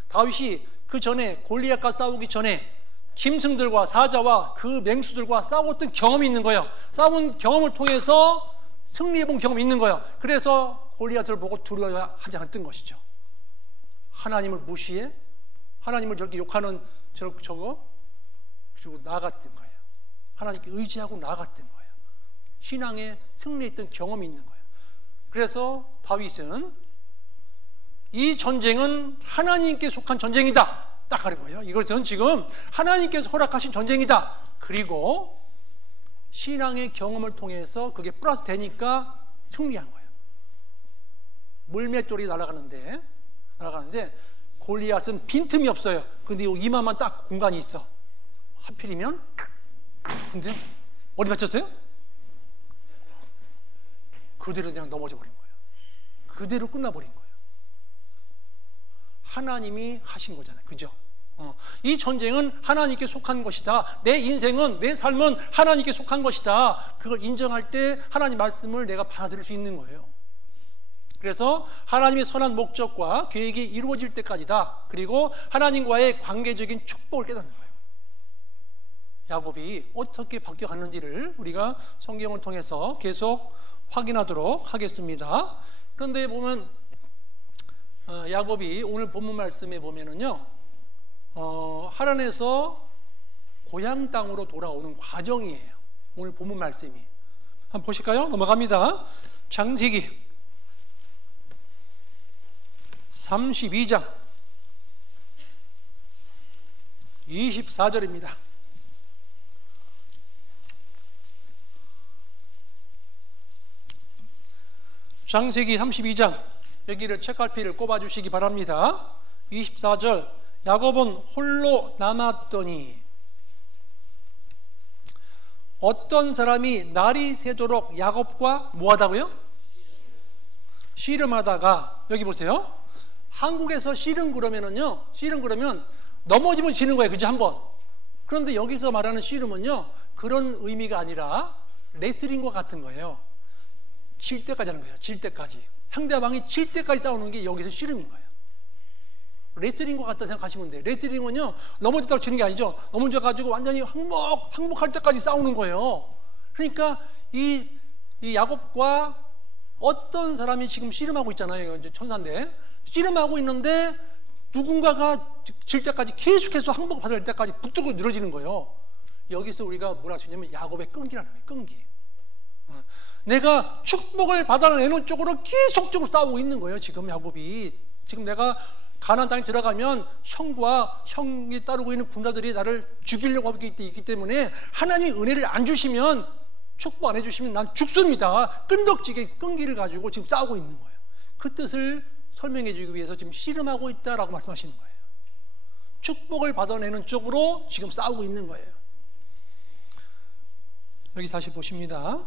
다윗이 그 전에 골리앗과 싸우기 전에 짐승들과 사자와 그 맹수들과 싸웠던 경험이 있는 거예요. 싸운 경험을 통해서 승리해본 경험이 있는 거예요. 그래서 골리앗을 보고 두려워하지 않았던 것이죠. 하나님을 무시해? 하나님을 저렇게 욕하는 저거? 그리고 나아갔던 거예요. 하나님께 의지하고 나아갔던 거예요. 신앙에 승리했던 경험이 있는 거예요. 그래서 다윗은 이 전쟁은 하나님께 속한 전쟁이다. 딱 하는 거예요. 이것은 지금 하나님께서 허락하신 전쟁이다. 그리고 신앙의 경험을 통해서 그게 플러스 되니까 승리한 거예요. 물맷돌이 날아가는데 골리앗은 빈틈이 없어요. 근데 이마만 딱 공간이 있어. 하필이면 근데 어디 다쳤어요? 그대로 그냥 넘어져 버린 거예요. 그대로 끝나버린 거예요. 하나님이 하신 거잖아요. 그죠? 이 전쟁은 하나님께 속한 것이다. 내 인생은, 내 삶은 하나님께 속한 것이다. 그걸 인정할 때 하나님 말씀을 내가 받아들일 수 있는 거예요. 그래서 하나님의 선한 목적과 계획이 이루어질 때까지다. 그리고 하나님과의 관계적인 축복을 깨닫는 거예요. 야곱이 어떻게 바뀌어갔는지를 우리가 성경을 통해서 계속 확인하도록 하겠습니다. 그런데 보면 야곱이 오늘 본문 말씀에 보면은요, 하란에서 고향 땅으로 돌아오는 과정이에요. 오늘 본문 말씀이. 한번 보실까요? 넘어갑니다. 창세기 32장 24절입니다. 창세기 32장 여기를 책갈피를 꼽아주시기 바랍니다. 24절 야곱은 홀로 남았더니 어떤 사람이 날이 새도록 야곱과 뭐하다고요? 씨름하다가, 여기 보세요. 한국에서 씨름 그러면은요, 씨름 그러면 넘어지면 지는 거예요. 그죠? 한번. 그런데 여기서 말하는 씨름은요, 그런 의미가 아니라 레슬링과 같은 거예요. 질 때까지 하는 거예요. 질 때까지. 상대방이 질 때까지 싸우는 게 여기서 씨름인 거예요. 레슬링과 같다 생각하시면 돼요. 레슬링은요, 넘어졌다고 지는 게 아니죠. 넘어져가지고 완전히 항복할 때까지 싸우는 거예요. 그러니까 이 야곱과 어떤 사람이 지금 씨름하고 있잖아요. 이제 천사인데 씨름하고 있는데 누군가가 질 때까지 계속해서 항복받을 때까지 붙들고 늘어지는 거예요. 여기서 우리가 뭐라 할 수 있냐면 야곱의 끈기라는 거예요. 끈기. 내가 축복을 받아내는 쪽으로 계속적으로 싸우고 있는 거예요. 지금 야곱이. 지금 내가 가나안 땅에 들어가면 형과 형이 따르고 있는 군사들이 나를 죽이려고 하고 있기 때문에 하나님이 은혜를 안 주시면, 축복 안 해주시면 난 죽습니다. 끈덕지게 끈기를 가지고 지금 싸우고 있는 거예요. 그 뜻을 설명해 주기 위해서 지금 씨름하고 있다라고 말씀하시는 거예요. 축복을 받아내는 쪽으로 지금 싸우고 있는 거예요. 여기 다시 보십니다.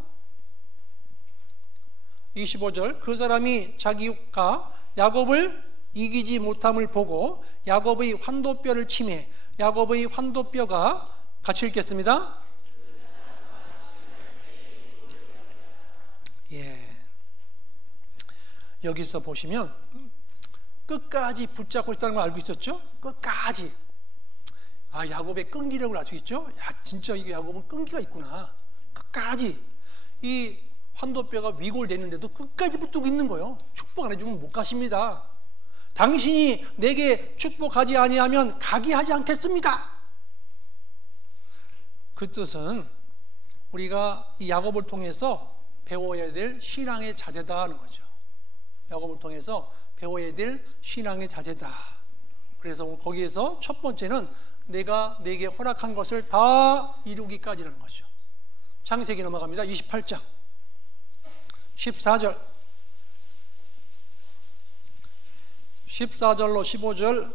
25절 그 사람이 자기 육가 야곱을 이기지 못함을 보고 야곱의 환도뼈를 치매 야곱의 환도뼈가 같이 읽겠습니다. 예. 여기서 보시면 끝까지 붙잡고 있다는 걸 알고 있었죠? 끝까지. 아, 야곱의 끈기력을 알 수 있죠? 야, 진짜 이게 야곱은 끈기가 있구나. 끝까지. 이 환도뼈가 위골됐는데도 끝까지 붙들고 있는 거예요. 축복 안 해주면 못 가십니다. 당신이 내게 축복하지 아니하면 가게 하지 않겠습니다. 그 뜻은 우리가 이 야곱을 통해서 배워야 될 신앙의 자세다 하는 거죠. 야곱을 통해서 배워야 될 신앙의 자세다. 그래서 거기에서 첫 번째는 내가 내게 허락한 것을 다 이루기까지라는 거죠. 창세기 넘어갑니다. 28장 14절 14절로 15절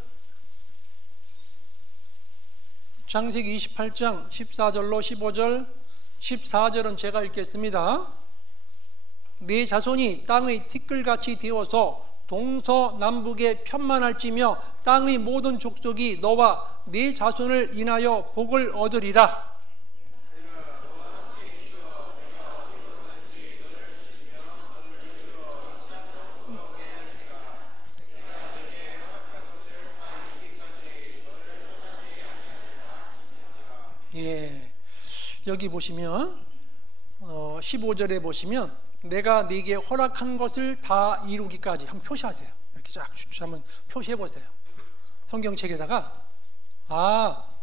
창세기 28장 14절로 15절 14절은 제가 읽겠습니다. 네 자손이 땅의 티끌같이 되어서 동서남북에 편만할지며 땅의 모든 족속이 너와 네 자손을 인하여 복을 얻으리라. 예, 여기 보시면 15절에 보시면 내가 네게 허락한 것을 다 이루기까지 한번 표시하세요. 이렇게 쫙 한번 표시해 보세요. 성경책에다가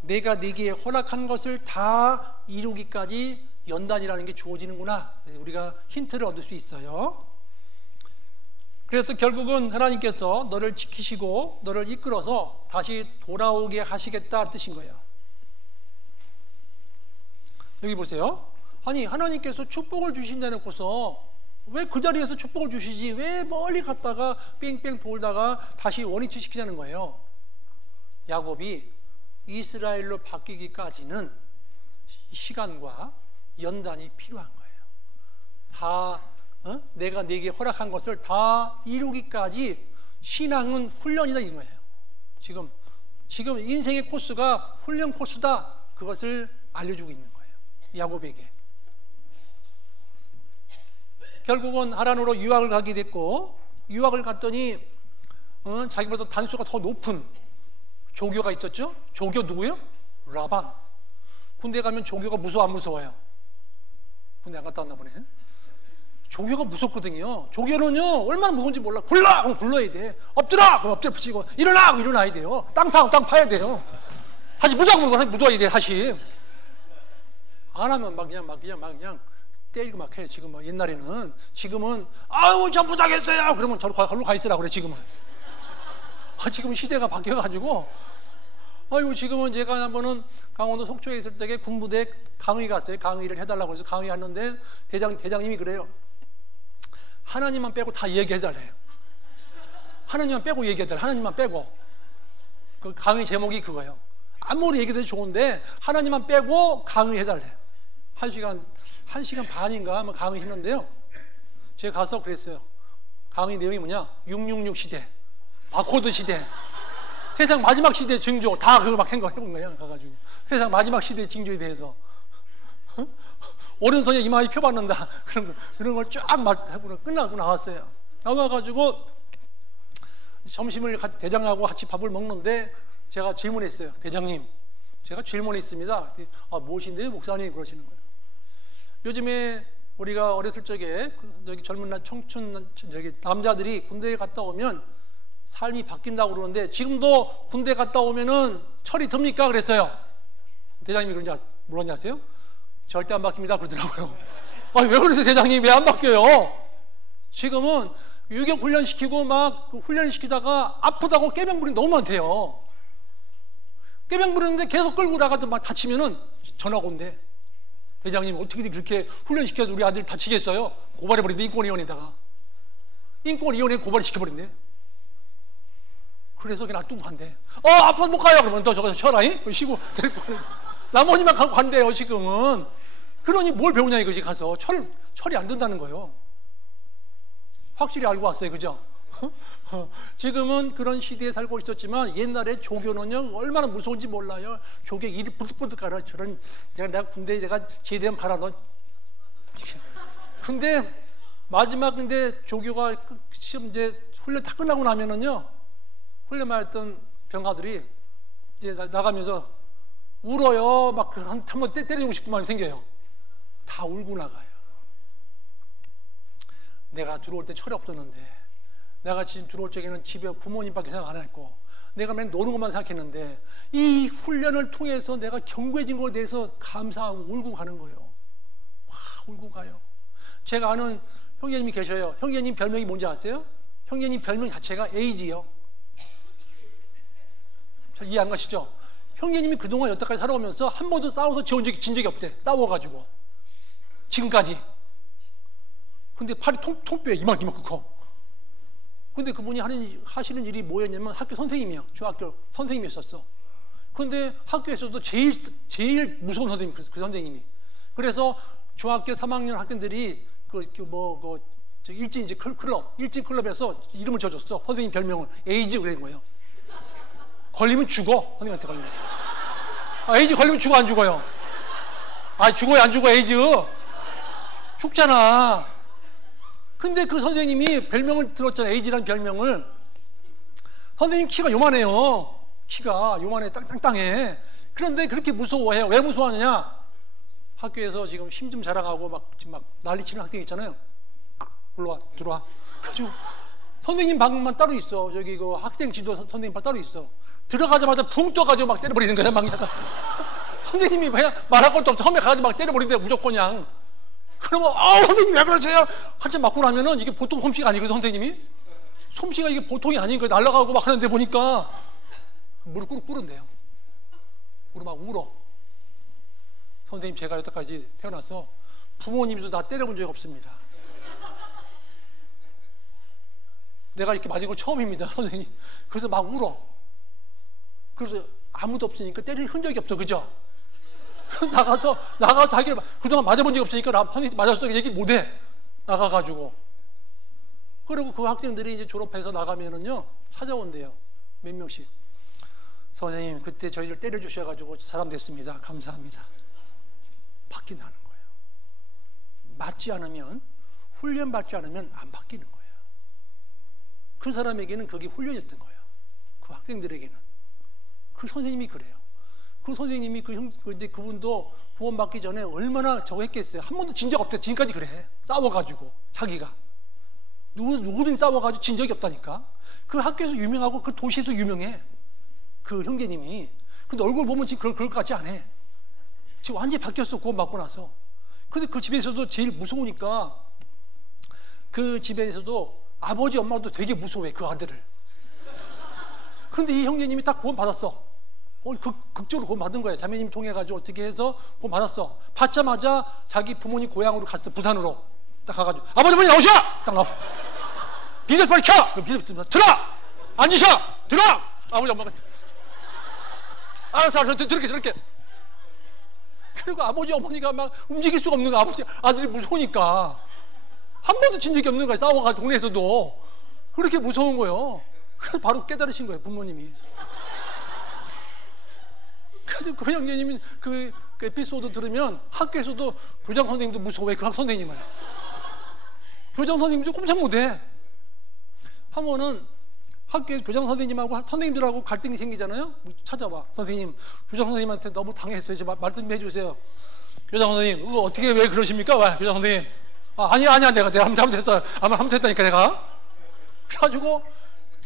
내가 네게 허락한 것을 다 이루기까지 연단이라는 게 주어지는구나. 우리가 힌트를 얻을 수 있어요. 그래서 결국은 하나님께서 너를 지키시고 너를 이끌어서 다시 돌아오게 하시겠다 뜻인 거예요. 여기 보세요. 아니, 하나님께서 축복을 주신다 놓고서 왜 그 자리에서 축복을 주시지? 왜 멀리 갔다가 뺑뺑 돌다가 다시 원위치 시키자는 거예요? 야곱이 이스라엘로 바뀌기까지는 시간과 연단이 필요한 거예요. 내가 네게 허락한 것을 다 이루기까지 신앙은 훈련이다 이런 거예요. 지금 인생의 코스가 훈련 코스다. 그것을 알려주고 있는 거예요. 야곱에게. 결국은 하란으로 유학을 가게 됐고, 유학을 갔더니 자기보다 단수가 더 높은 조교가 있었죠. 조교 누구예요? 라반. 군대 가면 조교가 무서워 안 무서워요? 군대 안 갔다 왔나 보네. 조교가 무섭거든요. 조교는요 얼마나 무서운지 몰라. 굴러! 그럼 굴러야 돼. 엎드려! 그럼 엎드려 붙이고 일어나! 그럼 일어나야 돼요. 땅 파야 돼요. 다시 묻어야 돼. 다시 안 하면 막 그냥 때리고 막 해요. 지금 옛날에는. 지금은 아유 전 못하겠어요. 그러면 저로 가 있으라 그래. 지금은 지금은 시대가 바뀌어가지고 아유 지금은 제가 한번은 강원도 속초에 있을 때 군부대 강의 갔어요. 강의를 해달라고 해서 강의하는데 대장님이 그래요. 하나님만 빼고 다 얘기해달래요. 하나님만 빼고 얘기해달래. 하나님만 빼고. 그 강의 제목이 그거예요. 아무리 얘기해도 좋은데 하나님만 빼고 강의해달래. 1시간 반인가 뭐 강의했는데요. 제가 가서 그랬어요. 강의 내용이 뭐냐? 666 시대, 바코드 시대, 세상 마지막 시대 징조 다 그거 막 해본 거예요. 가가지고 세상 마지막 시대 징조에 대해서 오른손에 이마에 표 받는다 그런 걸 쫙 하고 끝나고 나왔어요. 나와가지고 점심을 같이 대장하고 같이 밥을 먹는데 제가 질문했어요. 대장님, 제가 질문이 있습니다. 무엇인데요, 목사님? 그러시는 거예요. 요즘에 우리가 어렸을 적에 여기 젊은 청춘 여기 남자들이 군대에 갔다 오면 삶이 바뀐다고 그러는데 지금도 군대 갔다 오면은 철이 듭니까? 그랬어요. 대장님이 뭐라는지 아세요? 절대 안 바뀝니다 그러더라고요. 왜 그러세요 대장님? 왜 안 바뀌어요? 지금은 유격 훈련 시키고 막 훈련 시키다가 아프다고 깨병 부리는 너무 많대요. 깨병 부리는데 계속 끌고 나가도 막 다치면은 전화가 온대. 대장님 어떻게 그렇게 훈련시켜서 우리 아들 다치겠어요? 고발해버린대. 인권위원회에다가 인권위원회에 고발시켜버린대. 그래서 그냥 놔두고 간대. 아파 못 가요. 그러면 너 저기서 쉬어라잉? 쉬고 데리고 가는 거. 나머지만 가고 간대요 지금은. 그러니 뭘 배우냐 이거지. 가서 철이 안 든다는 거예요. 확실히 알고 왔어요. 그죠? 지금은 그런 시대에 살고 있었지만 옛날에 조교는요 얼마나 무서운지 몰라요. 조교 이리 부득부득 가라. 저런 내가 군대에 내가 제대하면 봐라 너. 근데 마지막 근데 조교가 시험 이제 훈련 다 끝나고 나면은요 훈련만 병가들이 이제 나가면서 울어요. 막 한번 때려주고 싶은 마음이 생겨요. 다 울고 나가요. 내가 들어올 때 철이 없었는데, 내가 지금 들어올 적에는 집에 부모님밖에 생각 안 했고, 내가 맨 노는 것만 생각했는데, 이 훈련을 통해서 내가 견고해진 것에 대해서 감사하고 울고 가는 거예요. 와, 울고 가요. 제가 아는 형제님이 계셔요. 형제님 별명이 뭔지 아세요? 형제님 별명 자체가 에이지요. 이해 안 가시죠? 형제님이 그동안 여태까지 살아오면서 한 번도 싸워서 진 적이 없대. 싸워가지고 지금까지. 근데 팔이 통뼈에 이만큼 커. 근데 그분이 하시는 일이 뭐였냐면 학교 선생님이에요. 중학교 선생님이었었어. 근데 학교에서도 제일 무서운 선생님, 그 선생님이. 그래서 중학교 3학년 학생들이 일진 클럽에서 이름을 지어줬어. 선생님 별명을 에이즈 그런 거예요. 걸리면 죽어. 선생님한테 걸리면. 에이즈 걸리면 죽어 안 죽어요? 죽어요 안 죽어? 에이즈 죽잖아. 근데 그 선생님이 별명을 들었잖아요. 에이지라는 별명을. 선생님 키가 요만해요. 키가 요만해. 땅땅해. 그런데 그렇게 무서워해요. 왜 무서워하느냐? 학교에서 지금 힘 좀 자랑하고 지금 막 난리치는 학생이 있잖아요. 올라와 들어와. 그래가지고 선생님 방만 따로 있어. 저기 그 학생 지도 선생님 방 따로 있어. 들어가자마자 붕 떠가지고 막 때려버리는 거야. 막 약간. 선생님이 그냥 말할 것도 없어. 처음에 가가지고 막 때려버리는데 무조건 그냥. 그러면 선생님 왜 그러세요? 한참 맞고 나면은 이게 보통 솜씨가 아니거든. 선생님이 솜씨가 이게 보통이 아닌 거예요. 날아가고 막 하는데 보니까 무릎 꿇고 꿇은대요. 무릎 막 울어. 선생님 제가 여태까지 태어나서 부모님도 나 때려본 적이 없습니다. 내가 이렇게 맞은 거 처음입니다. 선생님. 그래서 막 울어. 그래서 아무도 없으니까 때릴 흔적이 없어. 그죠? 나가서 자기 그동안 맞아본 적이 없으니까 선생님 맞았어 얘기 못해. 나가가지고. 그리고 그 학생들이 이제 졸업해서 나가면은요 찾아온대요. 몇 명씩. 선생님 그때 저희를 때려주셔가지고 사람 됐습니다. 감사합니다. 바뀐다는 거예요. 맞지 않으면, 훈련 받지 않으면 안 바뀌는 거예요. 그 사람에게는 그게 훈련이었던 거예요. 그 학생들에게는. 그 선생님이 그래요. 그 선생님이 이제 그분도 구원받기 전에 얼마나 저거 했겠어요. 한 번도 진 적 없대. 지금까지 그래. 싸워가지고 자기가 누구든 싸워가지고 진 적이 없다니까. 그 학교에서 유명하고 그 도시에서 유명해. 그 형제님이. 근데 얼굴 보면 지금 그럴 것 같지 않아. 지금 완전히 바뀌었어. 구원받고 나서. 근데 그 집에서도 제일 무서우니까 그 집에서도 아버지 엄마도 되게 무서워해. 그 아들을. 근데 이 형제님이 딱 구원받았어. 극적으로 구원받은 거예요. 자매님 통해가지고 어떻게 해서 구원받았어. 받자마자 자기 부모님 고향으로 갔어. 부산으로. 딱 가가지고 아버지 어머니 나오셔! 딱 나와. 비둘 빨리 켜! 비둘 들어! 앉으셔! 들어! 아버지 엄마가 알았어 들을게. 그리고 아버지 어머니가 막 움직일 수가 없는 거야. 아들이 무서우니까. 한 번도 진 적이 없는 거야. 싸워가 동네에서도. 그렇게 무서운 거예요. 그래서 바로 깨달으신 거예요, 부모님이. 그래서 그 형제님이 그 에피소드 들으면 학교에서도 교장 선생님도 무서워해. 그 선생님은 교장 선생님도 꼼짝 못해. 한 번은 학교에 교장 선생님하고 선생님들하고 갈등이 생기잖아요. 찾아와. 선생님, 교장 선생님한테 너무 당했어요. 이제 말씀 좀 해주세요. 교장 선생님, 그거 어떻게 왜 그러십니까? 왜 교장 선생님? 아니야 내가 잘못했어요. 아마 잘못했다니까 내가. 그래가지고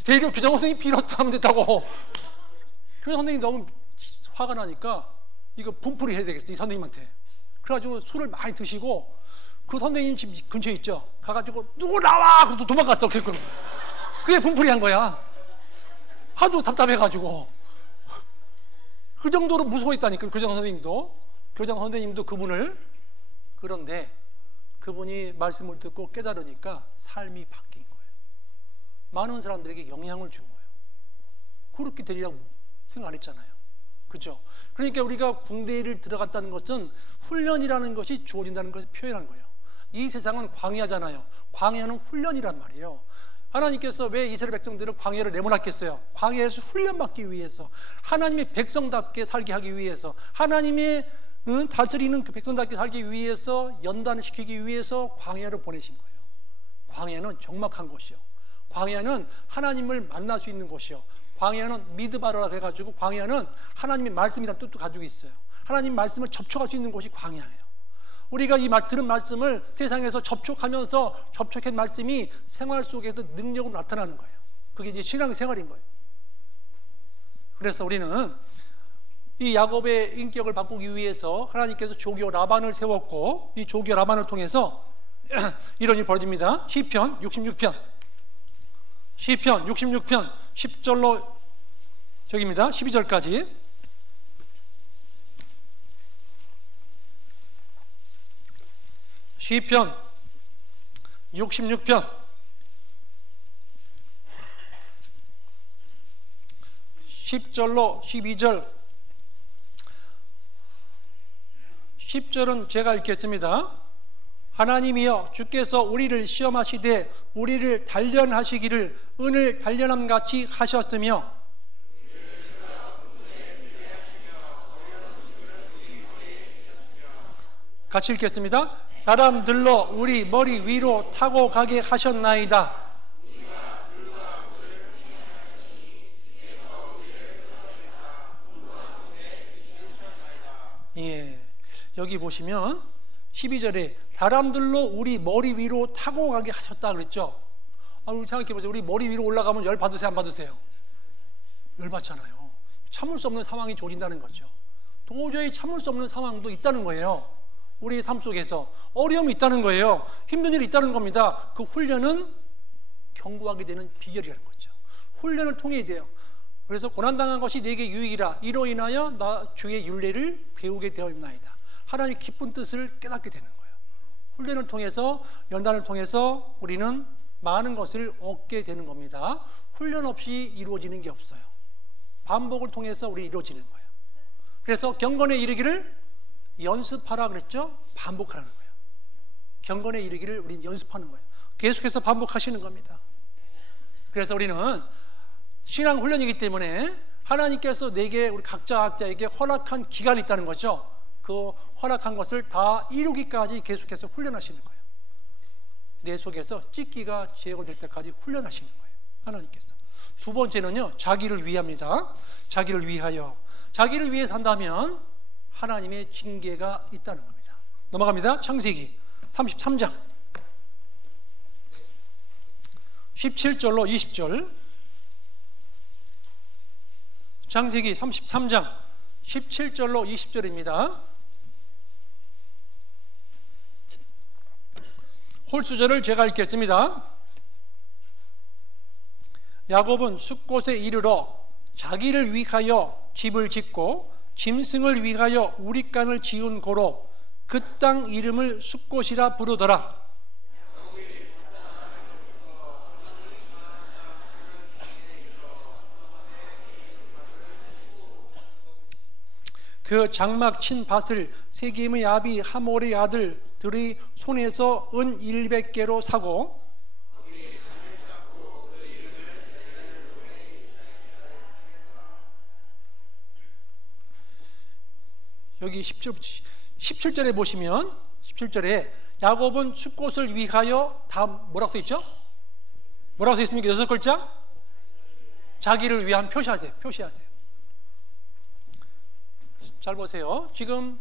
대리로 교장 선생님이 빌었다 하면 됐다고. 교장 선생님이 너무 화가 나니까 이거 분풀이 해야 되겠어, 이 선생님한테. 그래가지고 술을 많이 드시고 그 선생님 집 근처에 있죠. 가가지고 누구 나와! 그래서 도망갔어. 그게 분풀이 한 거야. 하도 답답해가지고. 그 정도로 무서워했다니까, 교장 선생님도 그분을. 그런데 그분이 말씀을 듣고 깨달으니까 삶이 바뀐 거예요. 많은 사람들에게 영향을 준 거예요. 그렇게 되리라고 생각 안 했잖아요. 그렇죠? 그러니까 우리가 군대를 들어갔다는 것은 훈련이라는 것이 주어진다는 것을 표현한 거예요. 이 세상은 광야잖아요. 광야는 훈련이란 말이에요. 하나님께서 왜 이스라엘 백성들을 광야를 내보냈겠어요? 광야에서 훈련받기 위해서, 하나님의 백성답게 살게 하기 위해서, 하나님의 다스리는 그 백성답게 살기 위해서, 연단시키기 위해서 광야를 보내신 거예요. 광야는 적막한 곳이요, 광야는 하나님을 만날 수 있는 곳이요, 광야는 미드바라고 해가지고 광야는 하나님의 말씀이라는 뜻도 가지고 있어요. 하나님 말씀을 접촉할 수 있는 곳이 광야예요. 우리가 이 들은 말씀을 세상에서 접촉하면서 접촉한 말씀이 생활 속에서 능력으로 나타나는 거예요. 그게 이제 신앙생활인 거예요. 그래서 우리는 이 야곱의 인격을 바꾸기 위해서 하나님께서 조교 라반을 세웠고, 이 조교 라반을 통해서 이런 일이 벌어집니다. 시편 66편 10절로 저기입니다. 12절까지. 시편 66편 10절로 12절. 10절은 제가 읽겠습니다. 하나님이여, 주께서 우리를 시험하시되 우리를 단련하시기를 은을 단련함같이 하셨으며, 같이 읽겠습니다. 사람들로 우리 머리 위로 타고 가게 하셨나이다. 예, 여기 보시면 12절에 사람들로 우리 머리 위로 타고 가게 하셨다 그랬죠. 우리 생각해보세요. 우리 머리 위로 올라가면 열 받으세요, 안 받으세요? 열 받잖아요. 참을 수 없는 상황이 조진다는 거죠. 도저히 참을 수 없는 상황도 있다는 거예요. 우리의 삶 속에서 어려움이 있다는 거예요. 힘든 일이 있다는 겁니다. 그 훈련은 견고하게 되는 비결이라는 거죠. 훈련을 통해야 돼요. 그래서 고난당한 것이 내게 유익이라, 이로 인하여 나 주의 율례를 배우게 되었나이다. 하나님의 기쁜 뜻을 깨닫게 되는 거예요. 훈련을 통해서, 연단을 통해서 우리는 많은 것을 얻게 되는 겁니다. 훈련 없이 이루어지는 게 없어요. 반복을 통해서 우리 이루어지는 거예요. 그래서 경건에 이르기를 연습하라 그랬죠? 반복하라는 거예요. 경건에 이르기를 우리는 연습하는 거예요. 계속해서 반복하시는 겁니다. 그래서 우리는 신앙 훈련이기 때문에 하나님께서 내게, 우리 각자에게 허락한 기간이 있다는 거죠. 그 허락한 것을 다 이루기까지 계속해서 훈련하시는 거예요. 내 속에서 찢기가 제거될 때까지 훈련하시는 거예요, 하나님께서. 두 번째는요, 자기를 위합니다. 자기를 위하여. 자기를 위해 산다면 하나님의 징계가 있다는 겁니다. 넘어갑니다. 창세기 33장 17절로 20절. 창세기 33장 17절로 20절입니다. 홀수절을 제가 읽겠습니다. 야곱은 숫곳에 이르러 자기를 위하여 집을 짓고 짐승을 위하여 우릿간을 지은 고로 그 땅 이름을 숫곳이라 부르더라. 그 장막 친 밭을 세겜의 아비 하몰의 아들들의 손에서 은 100개로 사고 여기 17절에 보시면 17절에 야곱은 숫곳을 위하여 다 뭐라고 써 있죠? 뭐라고 써 있습니까? 6글자? 자기를 위한 표시하세요. 잘 보세요. 지금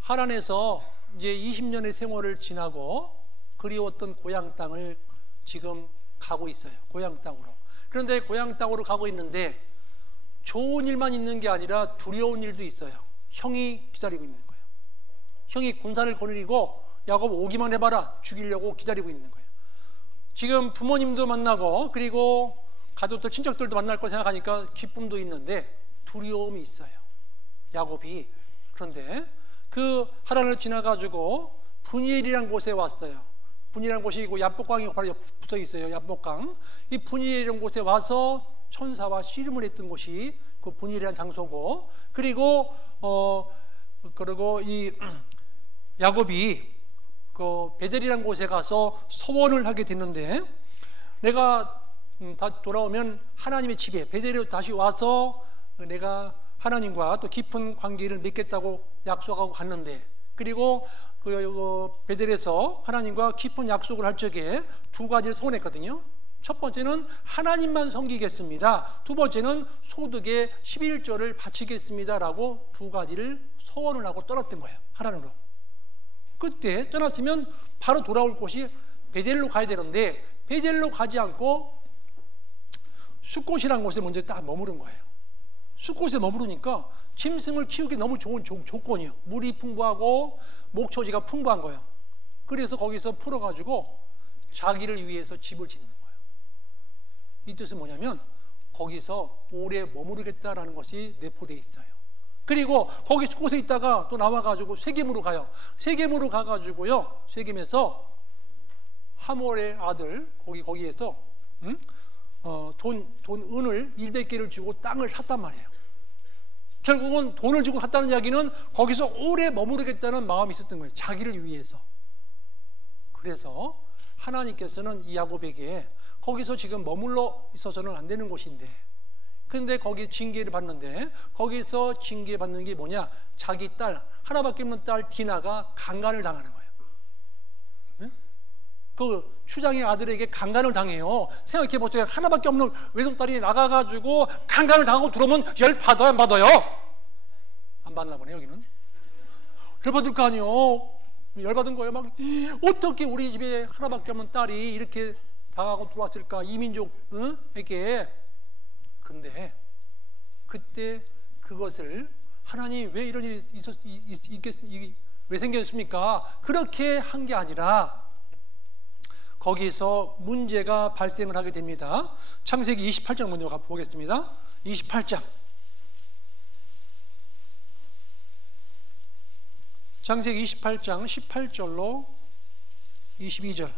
하란에서 이제 20년의 생활을 지나고 그리웠던 고향 땅을 지금 가고 있어요. 고향 땅으로. 그런데 고향 땅으로 가고 있는데 좋은 일만 있는 게 아니라 두려운 일도 있어요. 형이 기다리고 있는 거예요. 형이 군사를 거느리고 야곱 오기만 해봐라 죽이려고 기다리고 있는 거예요. 지금 부모님도 만나고 그리고 가족들 친척들도 만날 거 생각하니까 기쁨도 있는데 두려움이 있어요. 야곱이. 그런데 그 하란을 지나가지고 분이엘이라는 곳에 왔어요. 분이엘이라는 곳이 야복강이 바로 붙어 있어요. 야복강. 이 분이엘이라는 곳에 와서 천사와 씨름을 했던 곳이 그 분이엘이라는 장소고, 그리고 이 야곱이 그 베델이라는 곳에 가서 서원을 하게 됐는데, 내가 다 돌아오면 하나님의 집에 베델에 다시 와서 내가 하나님과 또 깊은 관계를 맺겠다고 약속하고 갔는데, 그리고 그 베델에서 하나님과 깊은 약속을 할 적에 두 가지를 소원했거든요. 첫 번째는 하나님만 섬기겠습니다. 두 번째는 소득의 11조를 바치겠습니다 라고 두 가지를 소원을 하고 떠났던 거예요. 하란으로. 그때 떠났으면 바로 돌아올 곳이 베델로 가야 되는데 베델로 가지 않고 숫곳이라는 곳에 먼저 딱 머무른 거예요. 숫곳에 머무르니까 짐승을 키우기 너무 좋은 조건이에요. 물이 풍부하고 목초지가 풍부한 거예요. 그래서 거기서 풀어가지고 자기를 위해서 집을 짓는 거예요. 이 뜻은 뭐냐면 거기서 오래 머무르겠다라는 것이 내포되어 있어요. 그리고 거기 숫곳에 있다가 또 나와가지고 세겜으로 가요. 세겜으로 가가지고요, 세겜에서 하몰의 아들 거기에서 은을 100개를 주고 땅을 샀단 말이에요. 결국은 돈을 주고 샀다는 이야기는 거기서 오래 머무르겠다는 마음이 있었던 거예요. 자기를 위해서. 그래서 하나님께서는 이 야곱에게 거기서 지금 머물러 있어서는 안 되는 곳인데, 근데 거기 징계를 받는데, 거기서 징계받는 게 뭐냐? 자기 딸, 하나밖에 없는 딸 디나가 강간을 당하는 거예요. 네? 그 추장의 아들에게 강간을 당해요. 생각해 보세요. 하나밖에 없는 외동딸이 나가가지고 강간을 당하고 들어오면 열 받아요, 안 받아요? 안 받나 보네, 여기는. 열 받을 거 아니에요. 열 받은 거예요. 막 어떻게 우리 집에 하나밖에 없는 딸이 이렇게 당하고 들어왔을까, 이민족에게. 근데 그때 그것을 하나님 왜 이런 일이 왜 생겼습니까? 그렇게 한 게 아니라 거기서 문제가 발생을 하게 됩니다. 창세기 28장 먼저 보겠습니다. 28장. 창세기 28장 18절로 22절.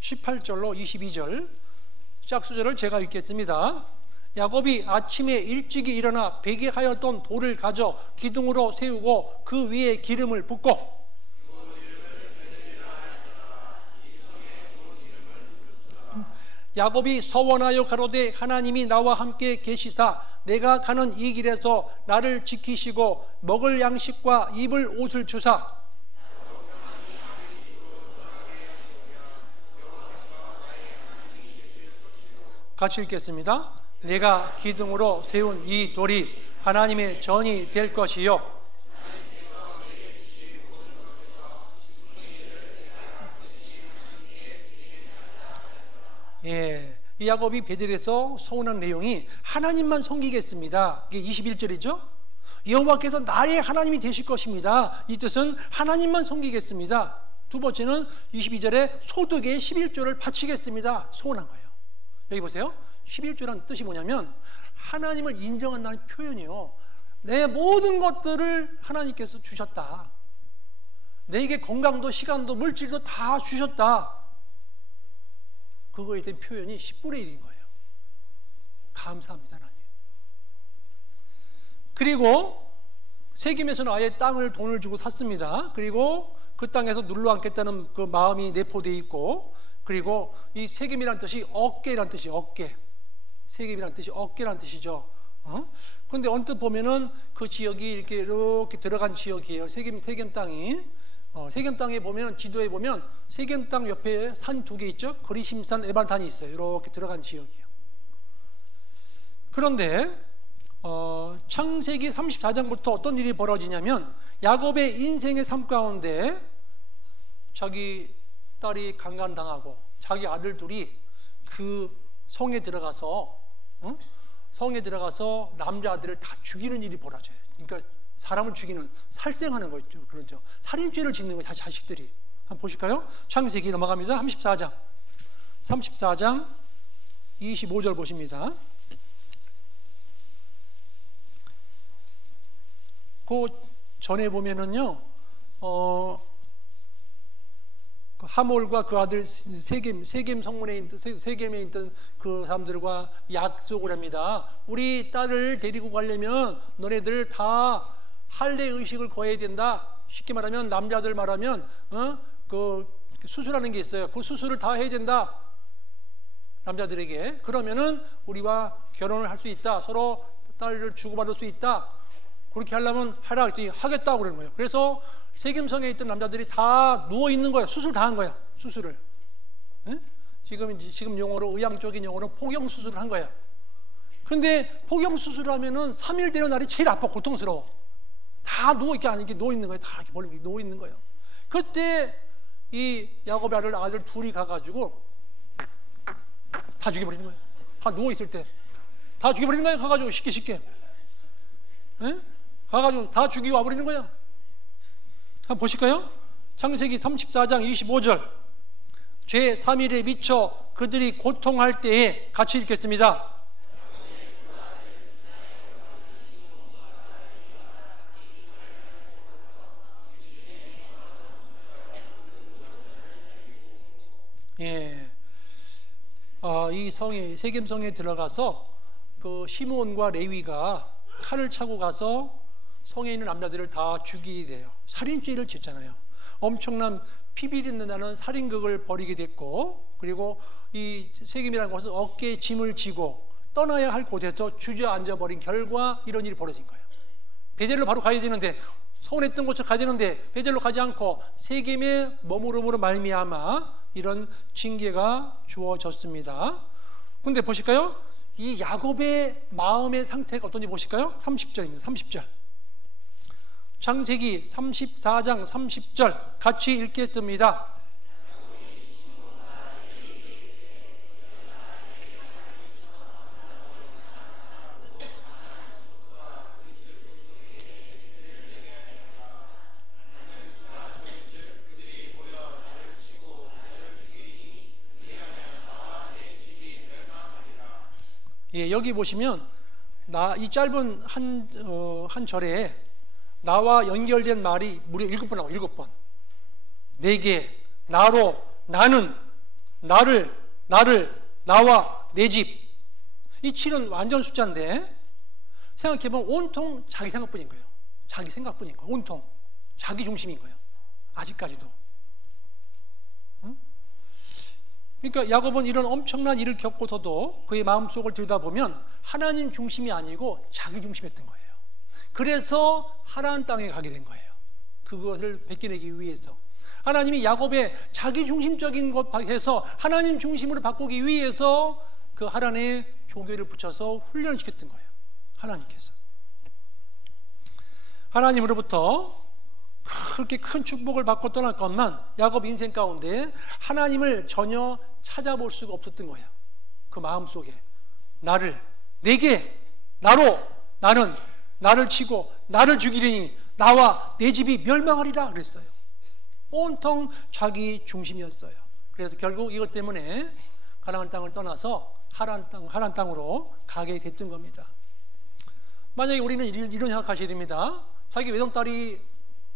18절로 22절 짝수절을 제가 읽겠습니다. 야곱이 아침에 일찍이 일어나 베게 하였던 돌을 가져 기둥으로 세우고 그 위에 기름을 붓고, 야곱이 서원하여 가로되 하나님이 나와 함께 계시사 내가 가는 이 길에서 나를 지키시고 먹을 양식과 입을 옷을 주사. 같이 읽겠습니다. 내가 기둥으로 세운 이 돌이 하나님의 전이 될 것이요, 예, 이 야곱이 베델에서 서원한 내용이 하나님만 섬기겠습니다. 이게 21절이죠. 여호와께서 나의 하나님이 되실 것입니다. 이 뜻은 하나님만 섬기겠습니다. 두 번째는 22절에 소득의 11조를 바치겠습니다. 소원한 거예요. 여기 보세요. 11조라는 뜻이 뭐냐면 하나님을 인정한다는 표현이에요. 내 모든 것들을 하나님께서 주셨다. 내게 건강도 시간도 물질도 다 주셨다. 그거에 대한 표현이 10분의 1인 거예요. 감사합니다, 하나님. 그리고 세겜에서는 아예 땅을 돈을 주고 샀습니다. 그리고 그 땅에서 눌러 앉겠다는 그 마음이 내포되어 있고, 그리고 이 세겜이란 뜻이 어깨란 뜻이 어깨. 세겜이란 뜻이 어깨란 뜻이죠. 그런데 언뜻 보면은 그 지역이 이렇게 들어간 지역이에요. 세겜 땅이. 세겜 땅에 보면, 지도에 보면 세겜 땅 옆에 산 두 개 있죠. 거리심산, 에발산이 있어요. 이렇게 들어간 지역이에요. 그런데 창세기 34장부터 어떤 일이 벌어지냐면, 야곱의 인생의 삶 가운데 자기 딸이 강간당하고 자기 아들 둘이 그 성에 들어가서 남자아들을 다 죽이는 일이 벌어져요. 그러니까 사람을 죽이는, 살생하는 거죠. 그렇죠. 살인죄를 짓는 거예요. 자식들이. 한번 보실까요? 창세기 넘어갑니다. 34장 25절 보십니다. 그 전에 보면은요, 하몰과 그 아들 세겜 성문에 있던, 세겜에 있던 그 사람들과 약속을 합니다. 우리 딸을 데리고 가려면 너네들 다 할례 의식을 거해야 된다. 쉽게 말하면 남자들 말하면 그 수술하는 게 있어요. 그 수술을 다 해야 된다. 남자들에게. 그러면은 우리와 결혼을 할 수 있다. 서로 딸을 주고받을 수 있다. 그렇게 하려면 하라 했더니 하겠다고 그러는 거예요. 그래서 세겜성에 있던 남자들이 다 누워 있는 거예요. 수술 다 한 거예요. 수술을. 네? 지금 용어로, 의학적인 용어로 포경 수술을 한 거예요. 근데 포경 수술을 하면은 3일 되는 날이 제일 아파, 고통스러워. 다 누워 있는 거예요. 다 이렇게 누워 있는 거예요. 그때 이 야곱의 아들 둘이 가가지고 다 죽여버리는 거예요. 다 누워 있을 때 다 죽여버리는 거예요. 가가지고 쉽게. 네? 가가지고 다 죽이고 와버리는 거야. 한번 보실까요? 창세기 34장 25절. 죄 3일에 미쳐 그들이 고통할 때에, 같이 읽겠습니다. 예. 이 성에, 세겜성에 들어가서 그 시므온과 레위가 칼을 차고 가서 성에 있는 남자들을 다 죽이게 돼요. 살인죄를 짓잖아요. 엄청난 피비린내 나는 살인극을 벌이게 됐고, 그리고 이 세겜이라는 곳은 어깨에 짐을 지고 떠나야 할 곳에서 주저앉아 버린 결과 이런 일이 벌어진 거예요. 베델로 바로 가야 되는데, 서운했던 곳을 가야 되는데 베델로 가지 않고 세겜에 머무름으로 말미암아 이런 징계가 주어졌습니다. 근데 보실까요? 이 야곱의 마음의 상태가 어떤지 보실까요? 30절입니다. 30절. 창세기 34장 30절 같이 읽겠습니다. 예, 여기 보시면 이 짧은 한 절에 나와 연결된 말이 무려 7번 나와요. 7번. 내게, 나로, 나는, 나를, 나와, 내 집. 이 7은 완전 숫자인데, 생각해보면 온통 자기 생각뿐인 거예요. 자기 생각뿐인 거예요. 온통 자기 중심인 거예요. 아직까지도. 그러니까 야곱은 이런 엄청난 일을 겪고서도 그의 마음속을 들여다보면 하나님 중심이 아니고 자기 중심이었던 거예요. 그래서 하나님 땅에 가게 된 거예요. 그것을 베껴내기 위해서. 하나님이 야곱의 자기 중심적인 것에서 하나님 중심으로 바꾸기 위해서 그 하란에 조교를 붙여서 훈련을 시켰던 거예요. 하나님께서. 하나님으로부터 그렇게 큰 축복을 받고 떠날 것만 야곱 인생 가운데 하나님을 전혀 찾아볼 수가 없었던 거예요. 그 마음속에 나를, 내게, 나로, 나는 나를 치고 나를 죽이리니 나와 내 집이 멸망하리라 그랬어요. 온통 자기 중심이었어요. 그래서 결국 이것 때문에 가나안 땅을 떠나서 하란 땅으로 가게 됐던 겁니다. 만약에 우리는 이런 생각하셔야 됩니다. 자기 외동딸이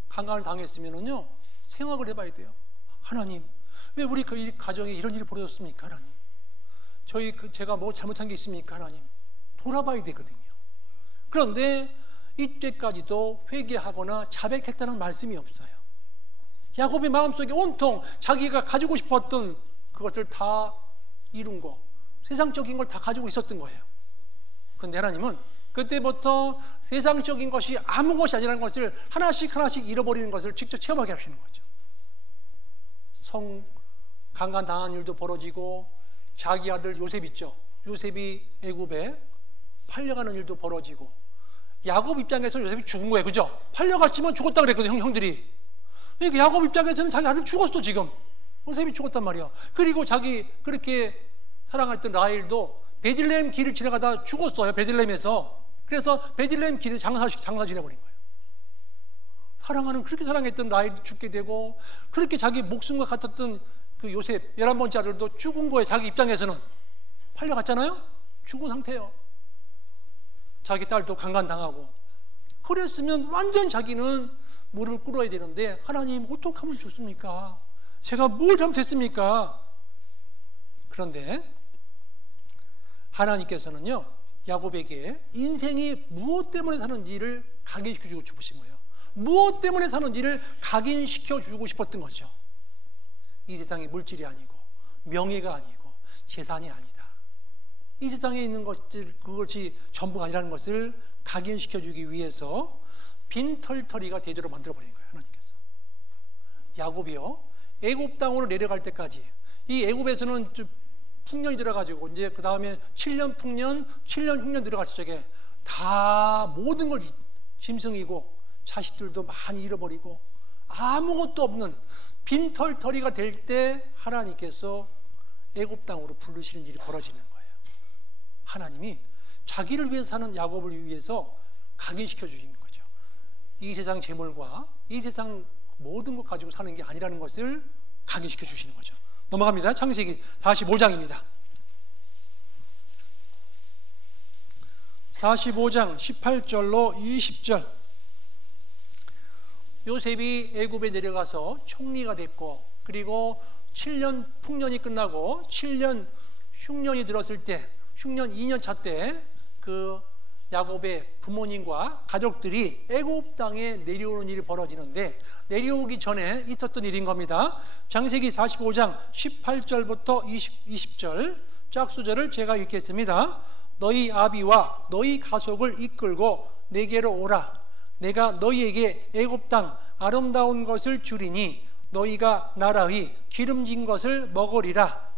강간을 당했으면은요, 생각을 해봐야 돼요. 하나님, 왜 우리 그 가정에 이런 일이 벌어졌습니까? 하나님, 제가 뭐 잘못한 게 있습니까? 하나님, 돌아봐야 되거든요. 그런데 이때까지도 회개하거나 자백했다는 말씀이 없어요. 야곱의 마음속에 온통 자기가 가지고 싶었던 그것을 다 이룬 거, 세상적인 걸 다 가지고 있었던 거예요. 그런데 하나님은 그때부터 세상적인 것이 아무 것이 아니라는 것을 하나씩 하나씩 잃어버리는 것을 직접 체험하게 하시는 거죠. 강간당한 일도 벌어지고, 자기 아들 요셉 있죠. 요셉이 애굽에 팔려가는 일도 벌어지고, 야곱 입장에서 요셉이 죽은 거예요. 그죠? 팔려갔지만 죽었다 그랬거든요, 형들이. 그러니까 야곱 입장에서는 자기 아들 죽었어, 지금. 요셉이 죽었단 말이야. 그리고 자기 그렇게 사랑했던 라헬도 베들레헴 길을 지나가다 죽었어요, 베들레헴에서. 그래서 베들레헴 길에 장사 지내버린 거예요. 그렇게 사랑했던 라헬도 죽게 되고, 그렇게 자기 목숨과 같았던 그 요셉 11번째 아들도 죽은 거예요. 자기 입장에서는 팔려갔잖아요. 죽은 상태예요. 자기 딸도 강간당하고. 그랬으면 완전 자기는 무릎을 꿇어야 되는데, 하나님 어떻게 하면 좋습니까? 제가 뭘 잘못했습니까? 그런데 하나님께서는요, 야곱에게 인생이 무엇 때문에 사는지를 각인시켜주고 싶으신 거예요. 무엇 때문에 사는지를 각인시켜주고 싶었던 거죠. 이 세상이 물질이 아니고, 명예가 아니고, 재산이 아니다. 이 세상에 있는 것들, 그것이 전부가 아니라는 것을 각인시켜주기 위해서 빈털터리가 대조로 만들어버린 거예요, 하나님께서. 야곱이요, 애굽 땅으로 내려갈 때까지, 이 애굽에서는 풍년이 들어가지고, 이제 그 다음에 7년 풍년, 7년 흉년 들어갔을 적에 다 모든 걸 짐승이고 자식들도 많이 잃어버리고 아무것도 없는 빈털터리가 될 때 하나님께서 애굽 땅으로 부르시는 일이 벌어지는 거예요. 하나님이 자기를 위해서 사는 야곱을 위해서 각인시켜 주신 거죠. 이 세상 재물과 이 세상 모든 것 가지고 사는 게 아니라는 것을 각인시켜 주시는 거죠. 넘어갑니다. 창세기 45장입니다. 45장 18절로 20절. 요셉이 애굽에 내려가서 총리가 됐고, 그리고 7년 풍년이 끝나고 7년 흉년이 들었을 때, 흉년 2년 차 때 그 야곱의 부모님과 가족들이 애굽 땅에 내려오는 일이 벌어지는데, 내려오기 전에 있었던 일인 겁니다. 창세기 45장 18절부터 20절 짝수절을 제가 읽겠습니다. 너희 아비와 너희 가족을 이끌고 내게로 오라. 내가 너희에게 애굽 땅 아름다운 것을 주리니 너희가 나라의 기름진 것을 먹으리라.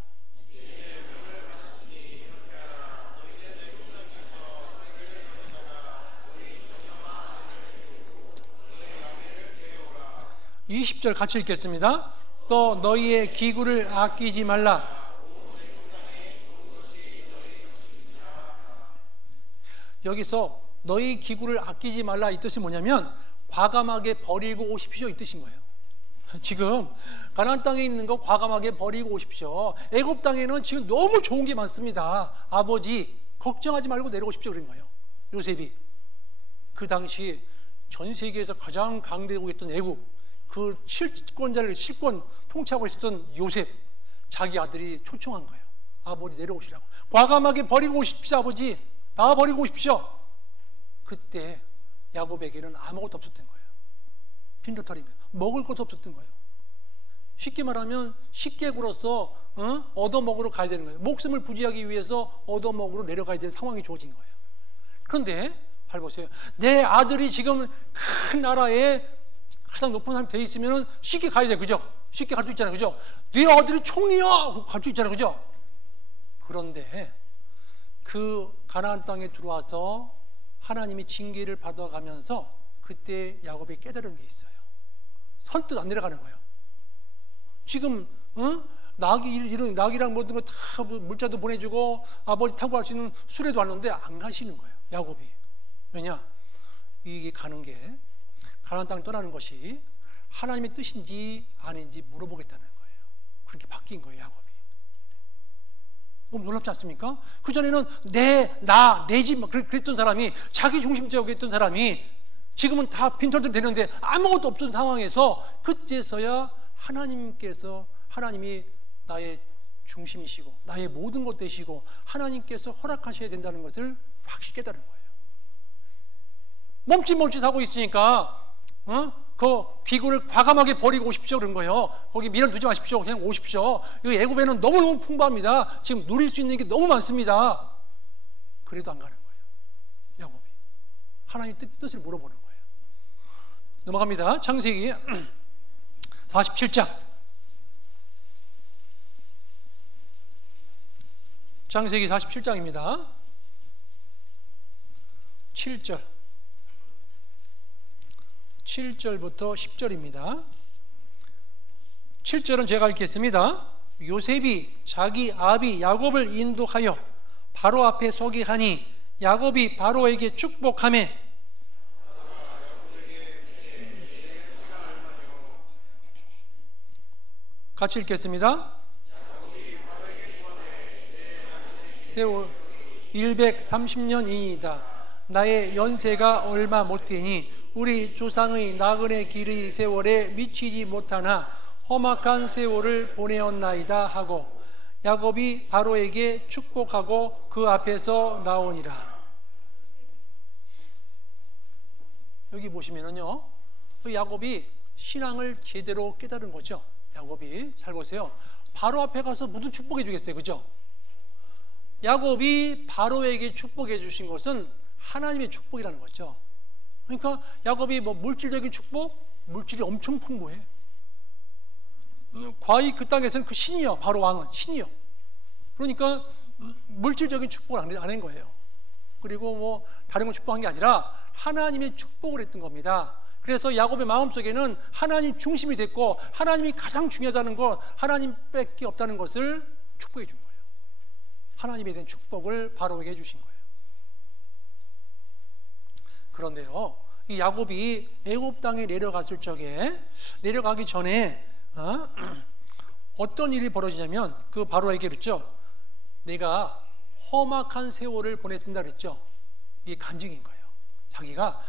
이 20절 같이 읽겠습니다. 또 너희의 기구를 아끼지 말라. 여기서 너희 기구를 아끼지 말라 이 뜻이 뭐냐면, 과감하게 버리고 오십시오 이 뜻인 거예요. 지금 가나안 땅에 있는 거 과감하게 버리고 오십시오. 애굽 땅에는 지금 너무 좋은 게 많습니다. 아버지 걱정하지 말고 내려오십시오 그런 거예요. 요셉이 그 당시 전 세계에서 가장 강대국이 있던 애굽, 그 실권 통치하고 있었던 요셉, 자기 아들이 초청한 거예요. 아버지 내려오시라고. 과감하게 버리고 오십시오 아버지. 다 버리고 오십시오. 그때 야곱에게는 아무것도 없었던 거예요. 빈털터리면 먹을 것도 없었던 거예요. 쉽게 말하면 식객으로서 얻어먹으러 가야 되는 거예요. 목숨을 부지하기 위해서 얻어먹으러 내려가야 되는 상황이 주어진 거예요. 그런데 잘 보세요. 내 아들이 지금 큰 나라에 가장 높은 사람이 돼 있으면 쉽게 가야 돼, 그죠? 쉽게 갈 수 있잖아요, 그죠? 네 아들이 총리야! 갈 수 있잖아요, 그죠? 그런데 그 가나안 땅에 들어와서 하나님이 징계를 받아가면서 그때 야곱이 깨달은 게 있어요. 선뜻 안 내려가는 거예요. 지금 낙이랑 모든 거 다 물자도 보내주고 아버지 타고 갈 수 있는 수레도 왔는데 안 가시는 거예요, 야곱이. 왜냐? 이게 가는 게, 가나안 땅을 떠나는 것이 하나님의 뜻인지 아닌지 물어보겠다는 거예요. 그렇게 바뀐 거예요, 야곱이. 너무 놀랍지 않습니까? 그전에는 내 집 그랬던 사람이, 자기 중심적이었던 사람이 지금은 다 빈털들 되는데 아무것도 없던 상황에서 그때서야 하나님이 나의 중심이시고 나의 모든 것 되시고 하나님께서 허락하셔야 된다는 것을 확실히 깨달은 거예요. 멈칫멈칫하고 있으니까 그 귀구를 과감하게 버리고 오십시오 그런 거예요. 거기 밀어두지 마십시오. 그냥 오십시오. 이 애굽에는 너무너무 풍부합니다. 지금 누릴 수 있는 게 너무 많습니다. 그래도 안 가는 거예요. 야곱이 하나님 뜻을 물어보는 거예요. 넘어갑니다. 창세기 47장. 창세기 47장입니다. 7절부터 10절입니다. 7절은 제가 읽겠습니다. 요셉이 자기 아비 야곱을 인도하여 바로 앞에 서게 하니 야곱이 바로에게 축복하며 같이 읽겠습니다. 세월 130년이니이다. 나의 연세가 얼마 못되니 우리 조상의 나그네 길의 세월에 미치지 못하나 험악한 세월을 보내었나이다 하고 야곱이 바로에게 축복하고 그 앞에서 나오니라. 여기 보시면은요, 야곱이 신앙을 제대로 깨달은 거죠. 야곱이 잘 보세요. 바로 앞에 가서 무슨 축복해 주겠어요, 그죠? 야곱이 바로에게 축복해 주신 것은 하나님의 축복이라는 거죠. 그러니까 야곱이 뭐 물질적인 축복, 물질이 엄청 풍부해. 과히 그 땅에서는 그 신이요, 바로 왕은 신이요. 그러니까 물질적인 축복을 안 한 거예요. 그리고 뭐 다른 걸 축복한 게 아니라 하나님의 축복을 했던 겁니다. 그래서 야곱의 마음속에는 하나님 중심이 됐고 하나님이 가장 중요하다는 것, 하나님밖에 없다는 것을 축복해 준 거예요. 하나님에 대한 축복을 바로에게 해주신 거예요. 그런데요, 이 야곱이 애굽 땅에 내려갔을 적에 내려가기 전에 어떤 일이 벌어지냐면 그 바로에게 그랬죠. 내가 험악한 세월을 보냈습니다 그랬죠. 이게 간증인 거예요. 자기가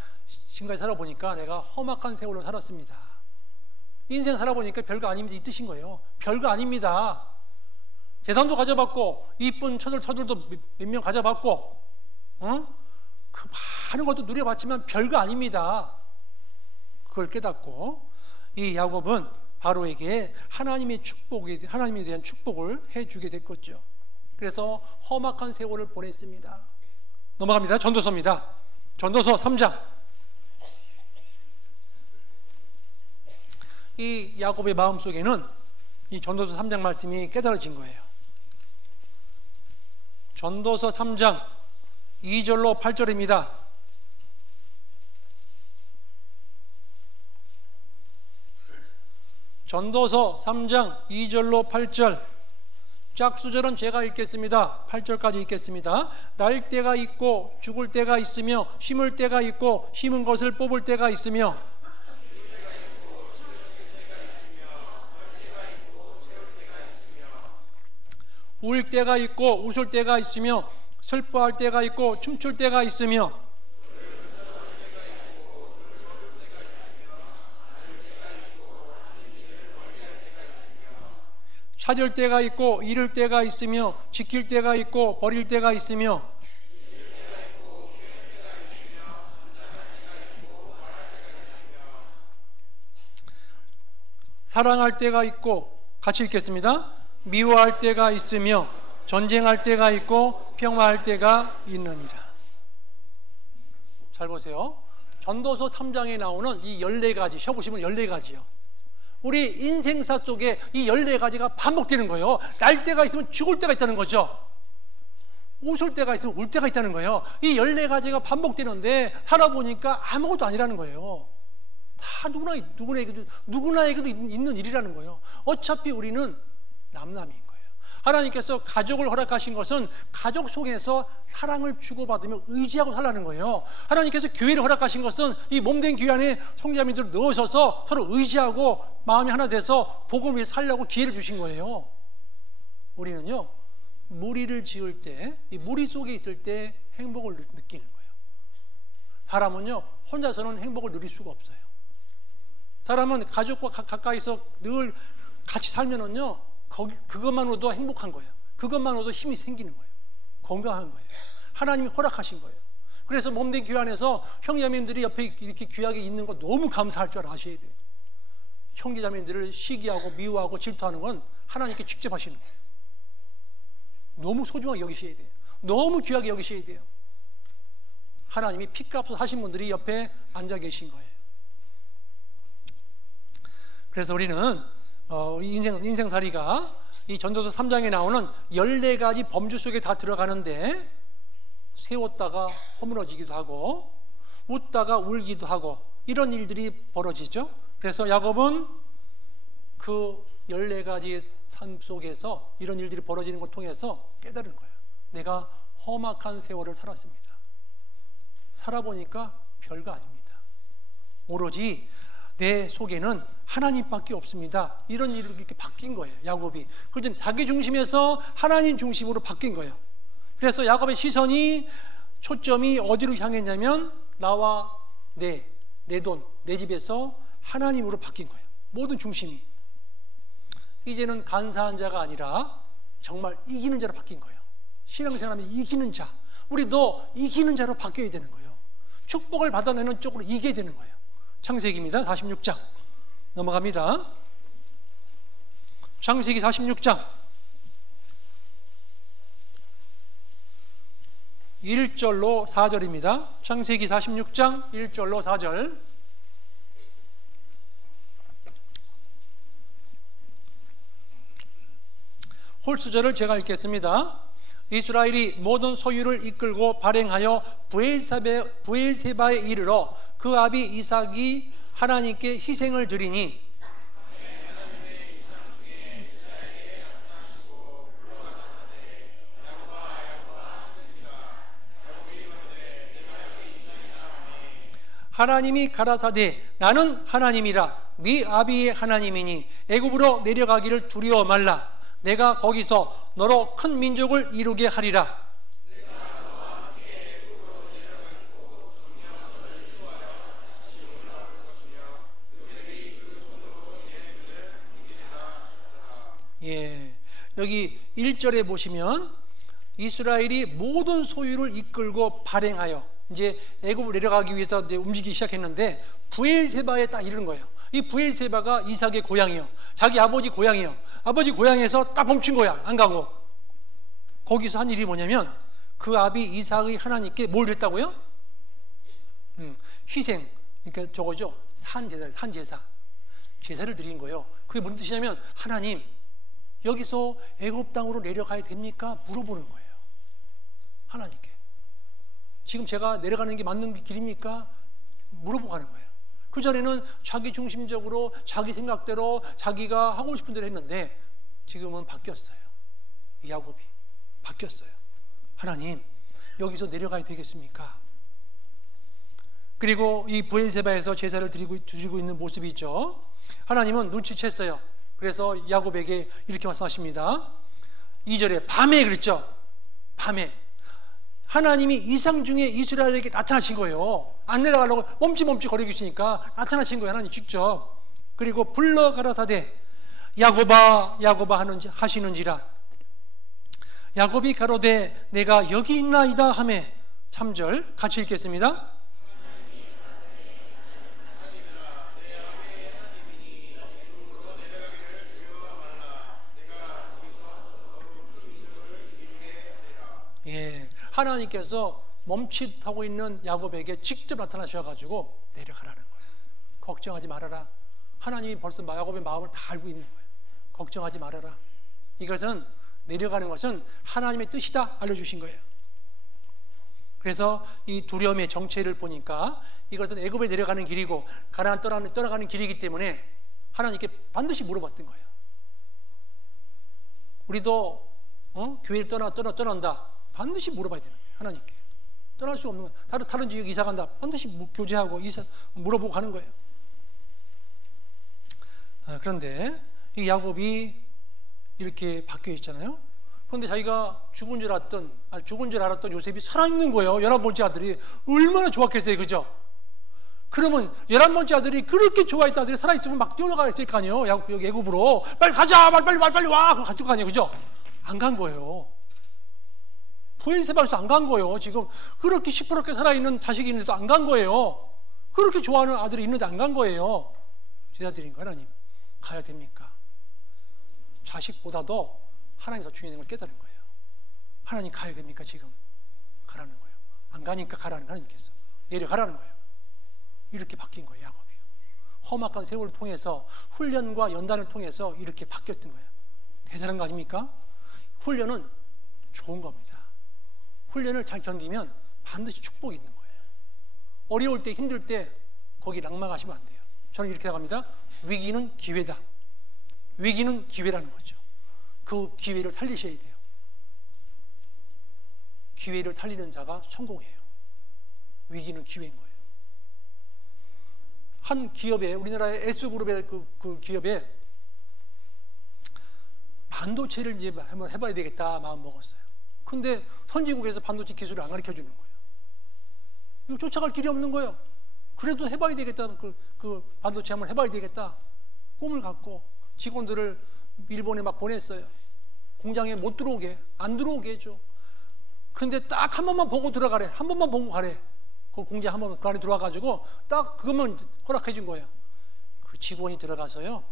지금까지 살아보니까 내가 험악한 세월로 살았습니다. 인생 살아보니까 별거 아닙니다 이 뜻인 거예요. 별거 아닙니다. 재산도 가져봤고 이쁜 처들도 몇 명 가져봤고 그 많은 것도 누려봤지만 별거 아닙니다. 그걸 깨닫고 이 야곱은 바로에게 하나님에 대한 축복을 해주게 됐겠죠. 그래서 험악한 세월을 보냈습니다. 넘어갑니다. 전도서입니다. 전도서 3장. 이 야곱의 마음속에는 이 전도서 3장 말씀이 깨달아진 거예요. 전도서 3장 2절로 8절입니다. 전도서 3장 2절로 8절. 짝수절은 제가 읽겠습니다. 8절까지 읽겠습니다. 날 때가 있고 죽을 때가 있으며 심을 때가 있고 심은 것을 뽑을 때가 있으며 울 때가 있고 웃을 때가 있으며 슬퍼할 때가 있고 춤출 때가 있으며 찾을 때가 있고 잃을 때가 있으며 지킬 때가 있고 버릴 때가 있으며 사랑할 때가 있고 같이 읽겠습니다. 미워할 때가 있으며 전쟁할 때가 있고 평화할 때가 있느니라. 잘 보세요. 전도서 3장에 나오는 이 14가지, 쉬어보시면 14가지요. 우리 인생사 속에 이 14가지가 반복되는 거예요. 날 때가 있으면 죽을 때가 있다는 거죠. 웃을 때가 있으면 울 때가 있다는 거예요. 이 14가지가 반복되는데 살아보니까 아무것도 아니라는 거예요. 다 누구나에게도 있는 일이라는 거예요. 어차피 우리는 남남인 거예요. 하나님께서 가족을 허락하신 것은 가족 속에서 사랑을 주고받으며 의지하고 살라는 거예요. 하나님께서 교회를 허락하신 것은 이 몸된 교회 안에 성자민들을 넣으셔서 서로 의지하고 마음이 하나 돼서 복음을 위해 살려고 기회를 주신 거예요. 우리는요, 무리를 지을 때, 이 무리 속에 있을 때 행복을 느끼는 거예요. 사람은요, 혼자서는 행복을 누릴 수가 없어요. 사람은 가족과 가까이서 늘 같이 살면은요, 그것만으로도 행복한 거예요. 그것만으로도 힘이 생기는 거예요. 건강한 거예요. 하나님이 허락하신 거예요. 그래서 몸된 교회 안에서 형제자매님들이 옆에 이렇게 귀하게 있는 거 너무 감사할 줄 아셔야 돼요. 형제자매님들을 시기하고 미워하고 질투하는 건 하나님께 직접 하시는 거예요. 너무 소중하게 여기셔야 돼요. 너무 귀하게 여기셔야 돼요. 하나님이 피값을 하신 분들이 옆에 앉아 계신 거예요. 그래서 우리는 인생살이가 이 전도서 3장에 나오는 14가지 범주 속에 다 들어가는데, 세웠다가 허물어지기도 하고 웃다가 울기도 하고 이런 일들이 벌어지죠. 그래서 야곱은 그 14가지의 삶 속에서 이런 일들이 벌어지는 걸 통해서 깨달은 거예요. 내가 험악한 세월을 살았습니다. 살아보니까 별거 아닙니다. 오로지 내 속에는 하나님밖에 없습니다. 이런 일로 이렇게 바뀐 거예요, 야곱이. 그전 자기 중심에서 하나님 중심으로 바뀐 거예요. 그래서 야곱의 시선이, 초점이 어디로 향했냐면 나와 내 돈, 내 집에서 하나님으로 바뀐 거예요. 모든 중심이. 이제는 간사한 자가 아니라 정말 이기는 자로 바뀐 거예요. 신앙생활하면 이기는 자. 우리도 이기는 자로 바뀌어야 되는 거예요. 축복을 받아내는 쪽으로 이겨야 되는 거예요. 창세기입니다. 46장 넘어갑니다. 창세기 46장 1절로 4절입니다. 창세기 46장 1절로 4절. 홀수절을 제가 읽겠습니다. 이스라엘이 모든 소유를 이끌고 발행하여 브엘세바에 이르러 그 아비 이삭이 하나님께 희생을 드리니, 하나님이 가라사대 나는 하나님이라 네 아비의 하나님이니 애굽으로 내려가기를 두려워 말라. 내가 거기서 너로 큰 민족을 이루게 하리라. 예, 여기 1절에 보시면 이스라엘이 모든 소유를 이끌고 발행하여 이제 애굽을 내려가기 위해서 이제 움직이기 시작했는데, 브엘세바에 딱 이르는 거예요. 이 브엘세바가 이삭의 고향이요, 자기 아버지 고향이요. 아버지 고향에서 딱 멈춘 거야. 안 가고. 거기서 한 일이 뭐냐면 그 아비 이삭의 하나님께 뭘 했다고요? 희생. 그러니까 저거죠. 산제사. 제사를 드린 거예요. 그게 무슨 뜻이냐면, 하나님 여기서 애굽 땅으로 내려가야 됩니까? 물어보는 거예요. 하나님께. 지금 제가 내려가는 게 맞는 길입니까? 물어보고 가는 거예요. 그전에는 자기 중심적으로 자기 생각대로 자기가 하고 싶은 대로 했는데, 지금은 바뀌었어요. 이 야곱이 바뀌었어요. 하나님 여기서 내려가야 되겠습니까? 그리고 이 브엘세바에서 제사를 드리고 있는 모습이 있죠. 하나님은 눈치챘어요. 그래서 야곱에게 이렇게 말씀하십니다. 2절에 밤에 그랬죠. 밤에 하나님이 이상 중에 이스라엘에게 나타나신 거예요. 안 내려가려고 멈칫멈칫 거리고 있으니까 나타나신 거예요, 하나님 직접. 그리고 불러 가라사대 야곱아 야곱아 하시는지라. 야곱이 가로되 내가 여기 있나이다 하매. 3절 같이 읽겠습니다. 예, 하나님께서 멈칫하고 있는 야곱에게 직접 나타나셔가지고 내려가라는 거예요. 걱정하지 말아라. 하나님이 벌써 야곱의 마음을 다 알고 있는 거예요. 걱정하지 말아라. 이것은, 내려가는 것은 하나님의 뜻이다 알려주신 거예요. 그래서 이 두려움의 정체를 보니까 이것은 애굽에 내려가는 길이고 가나안 떠나가는 길이기 때문에 하나님께 반드시 물어봤던 거예요. 우리도 교회를 떠난다. 반드시 물어봐야 되는 거예요, 하나님께. 떠날 수 없는 거예요. 다른 지역 이사 간다. 반드시 교제하고 물어보고 가는 거예요. 그런데 이 야곱이 이렇게 바뀌어 있잖아요. 그런데 자기가 죽은 줄 알았던 요셉이 살아있는 거예요. 11번째 아들이 얼마나 좋았겠어요, 그죠? 그러면 11번째 아들이 그렇게 좋아했던 아들이 살아있으면 막 뛰어가 있을 거 아니에요. 여기 애굽으로 빨리 가자, 빨리 와, 그거 가지고 가냐, 그죠? 안 간 거예요. 브엘세바에서 안 간 거예요. 지금 그렇게 시퍼렇게 살아있는 자식이 있는데도 안 간 거예요. 그렇게 좋아하는 아들이 있는데 안 간 거예요. 제자들인 거 하나님 가야 됩니까? 자식보다도 하나님 더 중요한 걸 깨달은 거예요. 하나님 가야 됩니까? 지금 가라는 거예요. 안 가니까 가라는 거 하나님께서 내려가라는 거예요. 이렇게 바뀐 거예요. 야곱이 험악한 세월을 통해서 훈련과 연단을 통해서 이렇게 바뀌었던 거예요. 대단한 거 아닙니까? 훈련은 좋은 겁니다. 훈련을 잘 견디면 반드시 축복이 있는 거예요. 어려울 때 힘들 때 거기 낙망하시면 안 돼요. 저는 이렇게 나갑니다. 위기는 기회다. 위기는 기회라는 거죠. 그 기회를 살리셔야 돼요. 기회를 살리는 자가 성공해요. 위기는 기회인 거예요. 한 기업에, 우리나라의 S그룹의 그 기업에 반도체를 이제 한번 해봐야 되겠다 마음 먹었어요. 근데 선진국에서 반도체 기술을 안 가르쳐 주는 거예요. 이거 쫓아갈 길이 없는 거예요. 그래도 해봐야 되겠다. 그 반도체 한번 해봐야 되겠다. 꿈을 갖고 직원들을 일본에 막 보냈어요. 공장에 못 들어오게, 안 들어오게 해줘. 근데 딱 한 번만 보고 들어가래. 한 번만 보고 가래. 그 공장 한 번 그 안에 들어와가지고 딱 그것만 허락해 준 거예요. 그 직원이 들어가서요,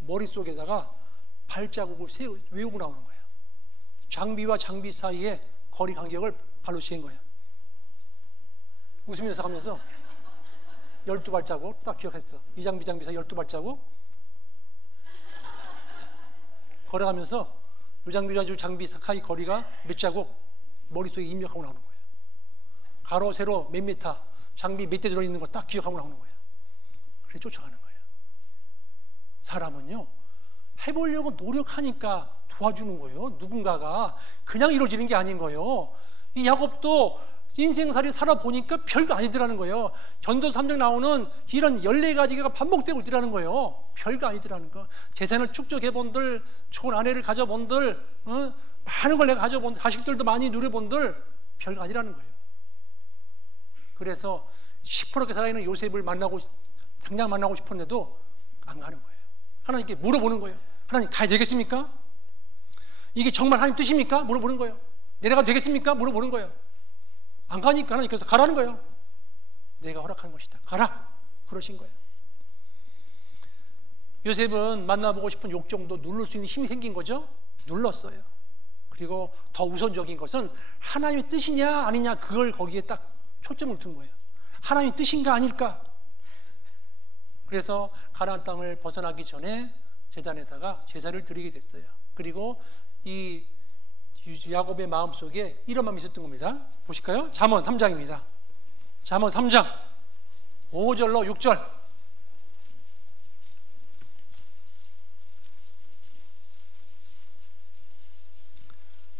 머릿속에다가 발자국을 외우고 나오는 거예요. 장비와 장비 사이에 거리 간격을 발로 잰 거예요. 웃으면서 가면서 12발자국 딱 기억했어. 이 장비 장비 사이 12발자국 걸어가면서 이 장비와 이 장비 사이 거리가 몇 자국 머릿속에 입력하고 나오는 거예요. 가로 세로 몇 미터, 장비 몇 대 들어있는 거 딱 기억하고 나오는 거예요. 그래 쫓아가는 거예요. 사람은요, 해보려고 노력하니까 도와주는 거예요. 누군가가 그냥 이루어지는 게 아닌 거예요. 이 야곱도 인생살이 살아보니까 별거 아니더라는 거예요. 전도 3장 나오는 이런 14가지가 반복되고 있더라는 거예요. 별거 아니더라는 거. 재산을 축적해본들, 좋은 아내를 가져본들, 많은 걸 내가 가져본 자식들도 많이 누려본들 별거 아니라는 거예요. 그래서 시퍼렇게 살아있는 요셉을 당장 만나고 싶었는데도 안 가는 거예요. 하나님께 물어보는 거예요. 하나님 가야 되겠습니까? 이게 정말 하나님 뜻입니까? 물어보는 거예요. 내려가도 되겠습니까? 물어보는 거예요. 안 가니까 하나님께서 가라는 거예요. 내가 허락하는 것이다. 가라. 그러신 거예요. 요셉은 만나보고 싶은 욕정도 누를 수 있는 힘이 생긴 거죠. 눌렀어요. 그리고 더 우선적인 것은 하나님의 뜻이냐 아니냐, 그걸 거기에 딱 초점을 둔 거예요. 하나님의 뜻인가 아닐까. 그래서 가나안 땅을 벗어나기 전에 제단에다가 제사를 드리게 됐어요. 그리고 이 야곱의 마음속에 이런 마음이 있었던 겁니다. 보실까요? 잠언 3장입니다. 잠언 3장 5절로 6절.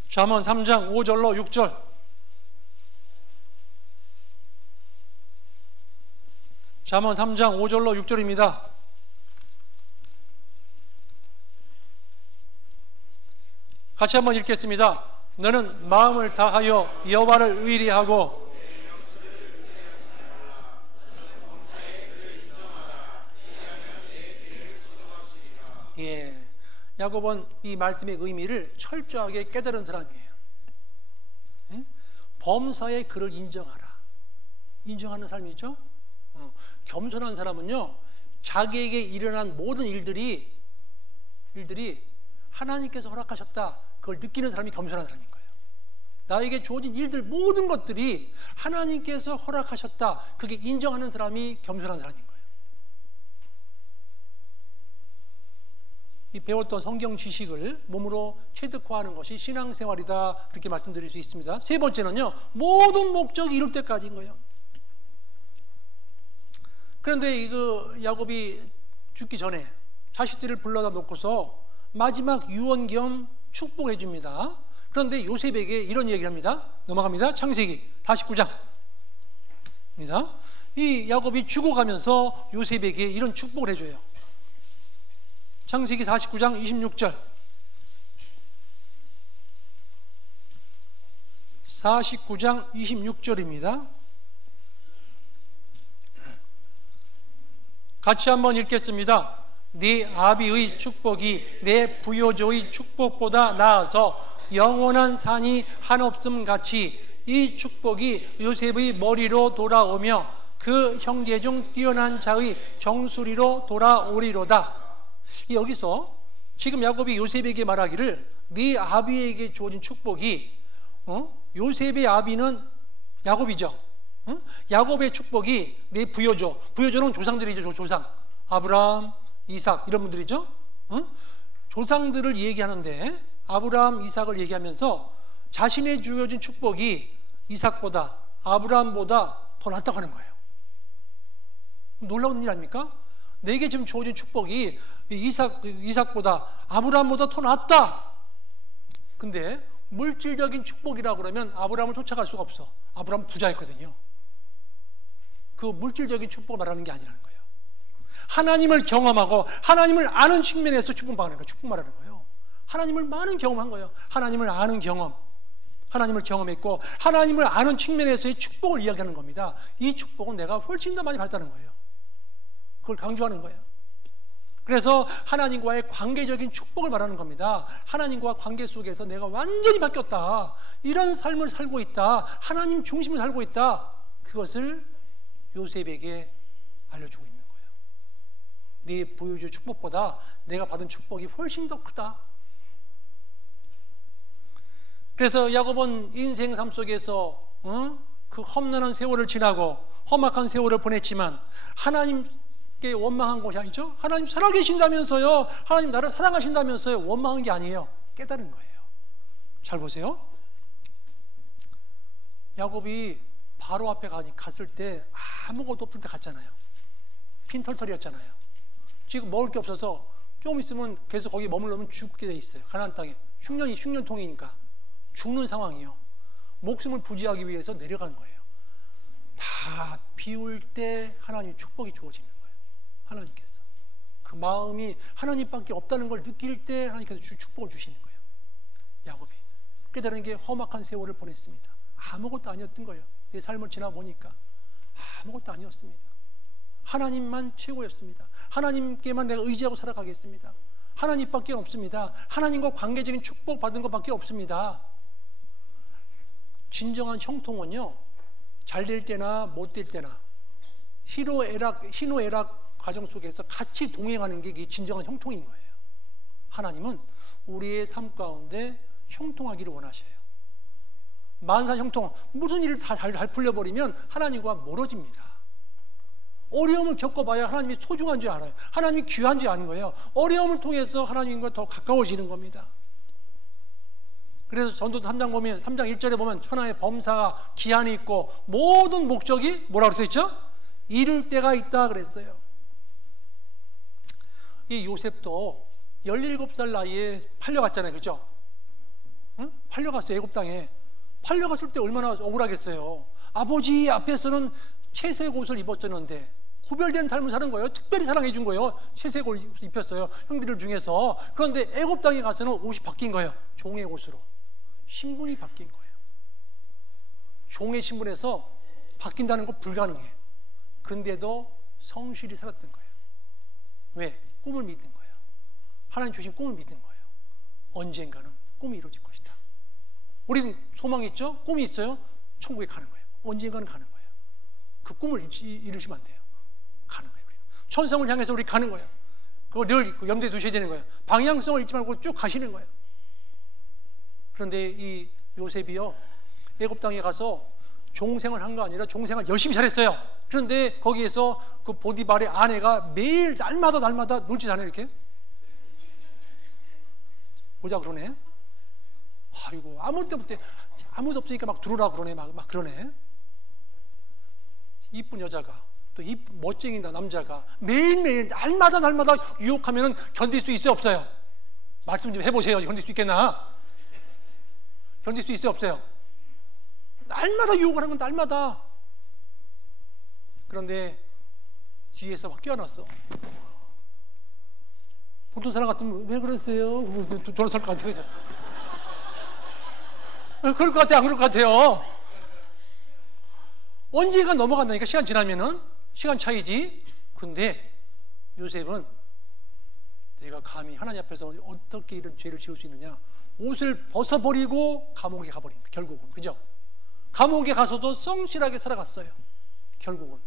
잠언 3장 5절로 6절. 잠언 3장 5절로 6절입니다. 같이 한번 읽겠습니다. 너는 마음을 다하여 여호와를 의리하고 예, 야곱은 이 말씀의 의미를 철저하게 깨달은 사람이에요. 예? 범사의 그를 인정하라. 인정하는 사람이죠. 겸손한 사람은요, 자기에게 일어난 모든 일들이 하나님께서 허락하셨다, 그걸 느끼는 사람이 겸손한 사람인 거예요. 나에게 주어진 일들 모든 것들이 하나님께서 허락하셨다, 그게 인정하는 사람이 겸손한 사람인 거예요. 이 배웠던 성경 지식을 몸으로 체득화하는 것이 신앙생활이다, 그렇게 말씀드릴 수 있습니다. 세 번째는요, 모든 목적이 이룰 때까지인 거예요. 그런데 야곱이 죽기 전에 자식들을 불러다 놓고서 마지막 유언 겸 축복해 줍니다. 그런데 요셉에게 이런 얘기를 합니다. 넘어갑니다. 창세기 49장입니다. 이 야곱이 죽어가면서 요셉에게 이런 축복을 해줘요. 창세기 49장 26절. 49장 26절입니다. 같이 한번 읽겠습니다. 네 아비의 축복이 내 부요조의 축복보다 나아서 영원한 산이 한없음 같이 이 축복이 요셉의 머리로 돌아오며 그 형제 중 뛰어난 자의 정수리로 돌아오리로다. 여기서 지금 야곱이 요셉에게 말하기를 네 아비에게 주어진 축복이 요셉의 아비는 야곱이죠. 야곱의 축복이 내 부요조, 부요조는 조상들이죠. 조상 아브라함, 이삭 이런 분들이죠. 조상들을 얘기하는데 아브라함, 이삭을 얘기하면서 자신의 주어진 축복이 이삭보다 아브라함보다 더 낫다고 하는 거예요. 놀라운 일 아닙니까? 내게 지금 주어진 축복이 이삭보다 아브라함보다 더 낫다. 근데 물질적인 축복이라고 그러면 아브라함을 쫓아갈 수가 없어. 아브라함은 부자였거든요. 그 물질적인 축복을 말하는 게 아니라는 거예요. 하나님을 경험하고 하나님을 아는 측면에서 축복 말하는 거예요. 축복 말하는 거예요. 하나님을 많은 경험한 거예요. 하나님을 아는 경험, 하나님을 경험했고 하나님을 아는 측면에서의 축복을 이야기하는 겁니다. 이 축복은 내가 훨씬 더 많이 받았다는 거예요. 그걸 강조하는 거예요. 그래서 하나님과의 관계적인 축복을 말하는 겁니다. 하나님과 관계 속에서 내가 완전히 바뀌었다, 이런 삶을 살고 있다, 하나님 중심을 살고 있다, 그것을 요셉에게 알려주고 있는 거예요. 네 부유주 축복보다 내가 받은 축복이 훨씬 더 크다. 그래서 야곱은 인생 삶 속에서 그 험난한 세월을 지나고 험악한 세월을 보냈지만 하나님께 원망한 것이 아니죠. 하나님 살아계신다면서요, 하나님 나를 사랑하신다면서요, 원망한 게 아니에요. 깨달은 거예요. 잘 보세요. 야곱이 바로 앞에 갔을 때 아무것도 없을 때 갔잖아요. 빈털털이었잖아요. 지금 먹을 게 없어서 조금 있으면 계속 거기 머물러면 죽게 돼 있어요. 가나안 땅에 흉년통이니까 죽는 상황이에요. 목숨을 부지하기 위해서 내려간 거예요. 다 비울 때 하나님의 축복이 주어지는 거예요. 하나님께서 그 마음이 하나님밖에 없다는 걸 느낄 때 하나님께서 축복을 주시는 거예요. 야곱이 깨달은 게 험악한 세월을 보냈습니다. 아무것도 아니었던 거예요. 내 삶을 지나보니까 아무것도 아니었습니다. 하나님만 최고였습니다. 하나님께만 내가 의지하고 살아가겠습니다. 하나님밖에 없습니다. 하나님과 관계적인 축복 받은 것밖에 없습니다. 진정한 형통은요, 잘 될 때나 못 될 때나 희노애락 과정 속에서 같이 동행하는 게 이게 진정한 형통인 거예요. 하나님은 우리의 삶 가운데 형통하기를 원하셔요. 만사 형통, 무슨 일을 다 잘 풀려버리면 하나님과 멀어집니다. 어려움을 겪어봐야 하나님이 소중한 줄 알아요. 하나님이 귀한 줄 아는 거예요. 어려움을 통해서 하나님과 더 가까워지는 겁니다. 그래서 전도서 3장 보면 3장 1절에 보면 천하의 범사가 기한이 있고 모든 목적이 뭐라고 써있죠? 이룰 때가 있다 그랬어요. 이 요셉도 17살 나이에 팔려갔잖아요. 그죠? 응? 팔려갔어요. 애굽 땅에. 팔려갔을 때 얼마나 억울하겠어요. 아버지 앞에서는 채색 옷을 입었었는데 구별된 삶을 사는 거예요. 특별히 사랑해 준 거예요. 채색 옷을 입혔어요. 형들들 중에서. 그런데 애굽 땅에 가서는 옷이 바뀐 거예요. 종의 옷으로. 신분이 바뀐 거예요. 종의 신분에서 바뀐다는 거 불가능해. 근데도 성실히 살았던 거예요. 왜? 꿈을 믿은 거예요. 하나님 주신 꿈을 믿은 거예요. 언젠가는 꿈이 이루어질 것이다. 우리는 소망이 있죠? 꿈이 있어요? 천국에 가는 거예요. 언젠가는 가는 거예요. 그 꿈을 이루시면 안 돼요. 가는 거예요. 천성을 향해서 우리 가는 거예요. 그거 늘 염두에 두셔야 되는 거예요. 방향성을 잊지 말고 쭉 가시는 거예요. 그런데 이 요셉이요, 애굽 땅에 가서 종생을 한 거 아니라 종생을 열심히 잘했어요. 그런데 거기에서 그 보디발의 아내가 매일 날마다 눈치 자네 이렇게 보자 그러네. 아이고 아무도 없으니까 막 들어오라 그러네. 막 그러네. 이쁜 여자가 또 멋쟁이 남자가 매일매일 날마다 유혹하면 견딜 수 있어요 없어요? 말씀 좀 해보세요. 견딜 수 있겠나? 견딜 수 있어요 없어요? 날마다 유혹을 하는 건 날마다. 그런데 뒤에서 확 끼어났어. 보통 사람 같으면 왜 그랬어요? 돌아설 것 같아요. 그죠? 그럴 것 같아요? 안 그럴 것 같아요? 언제가 넘어간다니까. 시간 지나면은 시간 차이지. 근데 요셉은 내가 감히 하나님 앞에서 어떻게 이런 죄를 지을 수 있느냐. 옷을 벗어버리고 감옥에 가버린 거예요. 결국은. 그죠? 감옥에 가서도 성실하게 살아갔어요. 결국은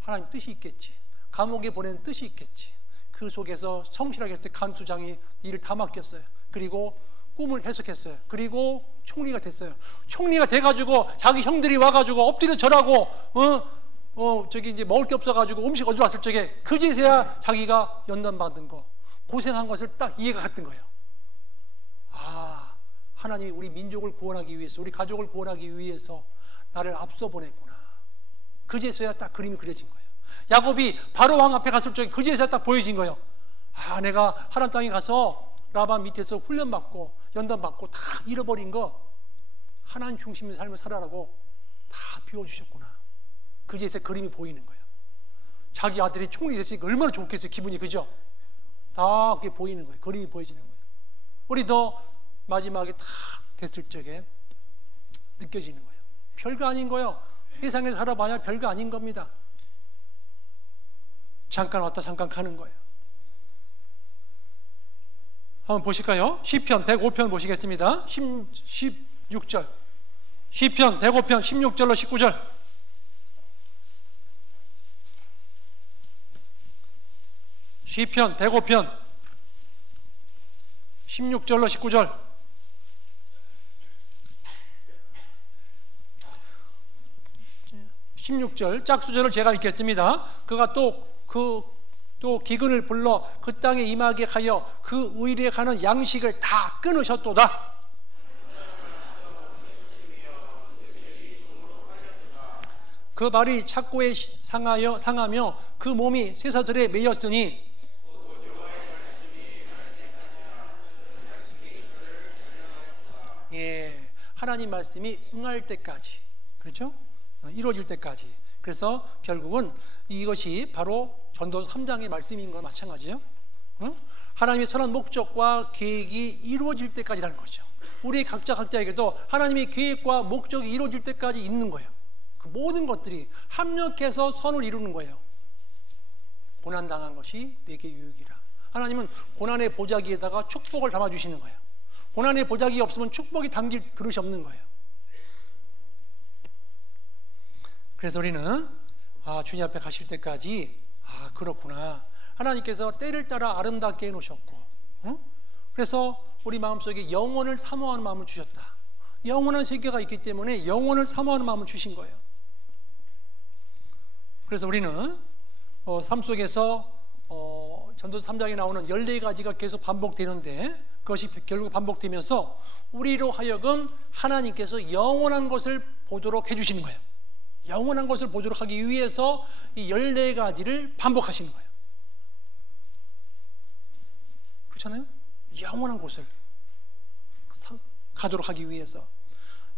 하나님 뜻이 있겠지. 감옥에 보낸 뜻이 있겠지. 그 속에서 성실하게 했을 때 간수장이 일을 다 맡겼어요. 그리고 꿈을 해석했어요. 그리고 총리가 됐어요. 총리가 돼가지고 자기 형들이 와가지고 엎드려 절하고 저기 이제 먹을 게 없어가지고 음식 어디로 왔을 적에 그제서야 자기가 연단받은 거, 고생한 것을 딱 이해가 갔던 거예요. 아, 하나님이 우리 민족을 구원하기 위해서, 우리 가족을 구원하기 위해서 나를 앞서 보냈구나. 그제서야 딱 그림이 그려진 거예요. 야곱이 바로 왕 앞에 갔을 적에 그제서야 딱 보여진 거예요. 아, 내가 하나님 땅에 가서 라반 밑에서 훈련받고 연단받고 다 잃어버린 거 하나님 중심의 삶을 살아라고 다 비워주셨구나. 그제서야 그림이 보이는 거예요. 자기 아들이 총리 됐으니까 얼마나 좋겠어요. 기분이. 그죠? 다 그게 보이는 거예요. 그림이 보여지는 거예요. 우리도 마지막에 다 됐을 적에 느껴지는 거예요. 별거 아닌 거예요. 세상에서 살아봐야 별거 아닌 겁니다. 잠깐 왔다 잠깐 가는 거예요. 한번 보실까요? 시편 105편 보시겠습니다. 16절. 시편 105편 16절로 19절. 시편 105편 16절로 19절. 짝수절을 제가 읽겠습니다. 그가 또 기근을 불러 그 땅에 임하게 하여 그 의리에 가는 양식을 다 끊으셨도다. 그 말이 착고에 상하며 그 몸이 쇠사슬에 매였으니 예, 하나님 말씀이 응할 때까지, 그렇죠? 이루어질 때까지. 그래서 결국은 이것이 바로 전도서 3장의 말씀인 거 마찬가지예요. 하나님의 선한 목적과 계획이 이루어질 때까지라는 거죠. 우리 각자에게도 하나님의 계획과 목적이 이루어질 때까지 있는 거예요. 그 모든 것들이 합력해서 선을 이루는 거예요. 고난당한 것이 내게 유익이라. 하나님은 고난의 보자기에다가 축복을 담아주시는 거예요. 고난의 보자기 없으면 축복이 담길 그릇이 없는 거예요. 그래서 우리는 주님 앞에 가실 때까지 그렇구나. 하나님께서 때를 따라 아름답게 해놓으셨고, 그래서 우리 마음속에 영원을 사모하는 마음을 주셨다. 영원한 세계가 있기 때문에 영원을 사모하는 마음을 주신 거예요. 그래서 우리는 삶 속에서 전도서 3장에 나오는 14가지가 계속 반복되는데, 그것이 결국 반복되면서 우리로 하여금 하나님께서 영원한 것을 보도록 해주시는 거예요. 영원한 것을 보도록 하기 위해서 이 14가지를 반복하시는 거예요. 그렇잖아요? 영원한 곳을 가도록 하기 위해서.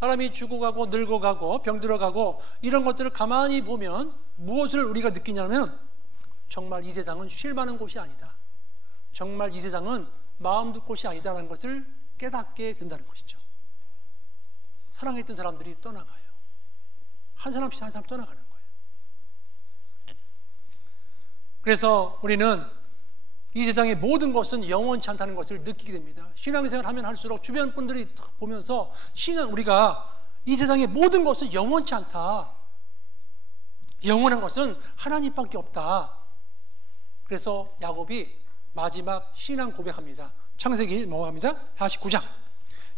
사람이 죽어가고 늙어가고 병들어가고 이런 것들을 가만히 보면 무엇을 우리가 느끼냐면, 정말 이 세상은 쉴 만한 곳이 아니다. 정말 이 세상은 마음 둘 곳이 아니다라는 것을 깨닫게 된다는 것이죠. 사랑했던 사람들이 떠나가요. 한 사람씩 한 사람 떠나가는 거예요. 그래서 우리는 이 세상의 모든 것은 영원치 않다는 것을 느끼게 됩니다. 신앙생활 하면 할수록 주변 분들이 보면서 우리가 이 세상의 모든 것은 영원치 않다. 영원한 것은 하나님밖에 없다. 그래서 야곱이 마지막 신앙 고백합니다. 창세기 뭐합니다? 49장.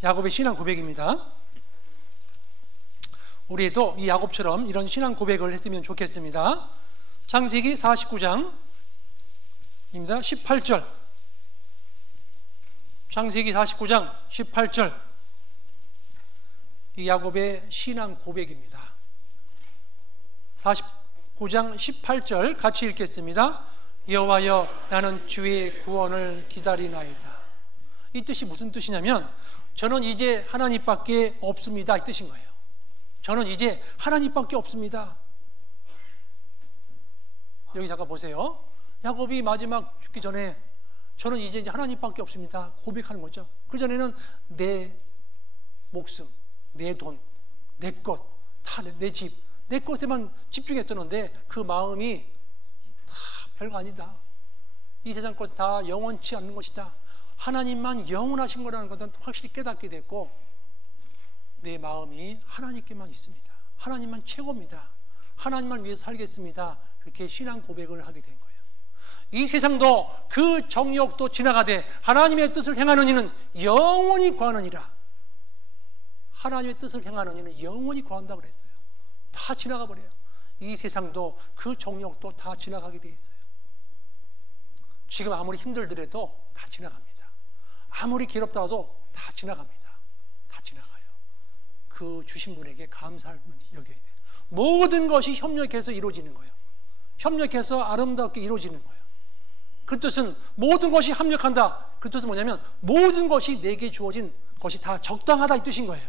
야곱의 신앙 고백입니다. 우리도 이 야곱처럼 이런 신앙 고백을 했으면 좋겠습니다. 창세기 49장입니다. 18절. 창세기 49장 18절. 이 야곱의 신앙 고백입니다. 49장 18절 같이 읽겠습니다. 여호와여, 나는 주의 구원을 기다리나이다. 이 뜻이 무슨 뜻이냐면, 저는 이제 하나님밖에 없습니다, 이 뜻인 거예요. 저는 이제 하나님밖에 없습니다. 여기 잠깐 보세요. 야곱이 마지막 죽기 전에 저는 이제 하나님밖에 없습니다 고백하는 거죠. 그 전에는 내 목숨, 내 돈, 내 것, 다 내 집, 내 것에만 집중했었는데 그 마음이 다 별거 아니다. 이 세상 것 다 영원치 않는 것이다. 하나님만 영원하신 거라는 것은 확실히 깨닫게 됐고, 내 마음이 하나님께만 있습니다. 하나님만 최고입니다. 하나님만 위해서 살겠습니다. 그렇게 신앙 고백을 하게 된 거예요. 이 세상도 그 정욕도 지나가되 하나님의 뜻을 행하는 이는 영원히 구하느니라. 하나님의 뜻을 행하는 이는 영원히 구한다고 그랬어요. 다 지나가 버려요. 이 세상도 그 정욕도 다 지나가게 돼 있어요. 지금 아무리 힘들더라도 다 지나갑니다. 아무리 괴롭다도 다 지나갑니다. 다 지나가요. 그 주신 분에게 감사할 분이 여겨야 돼요. 모든 것이 협력해서 이루어지는 거예요. 협력해서 아름답게 이루어지는 거예요. 그 뜻은 모든 것이 합력한다. 그 뜻은 뭐냐면 모든 것이 내게 주어진 것이 다 적당하다 이 뜻인 거예요.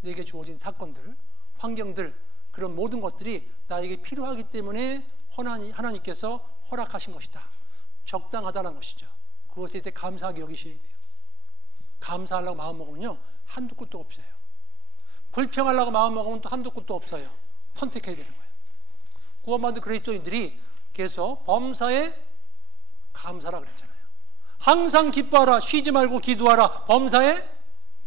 내게 주어진 사건들, 환경들, 그런 모든 것들이 나에게 필요하기 때문에 하나님께서 허락하신 것이다. 적당하다는 것이죠. 그것에 대해 감사하게 여기셔야 돼요. 감사하려고 마음먹으면요 한두 끝도 없어요. 불평하려고 마음먹으면 또 한두 끝도 없어요. 선택해야 되는 거예요. 구원받은 그리스도인들이 계속 범사에 감사라 그랬잖아요. 항상 기뻐하라, 쉬지 말고 기도하라, 범사에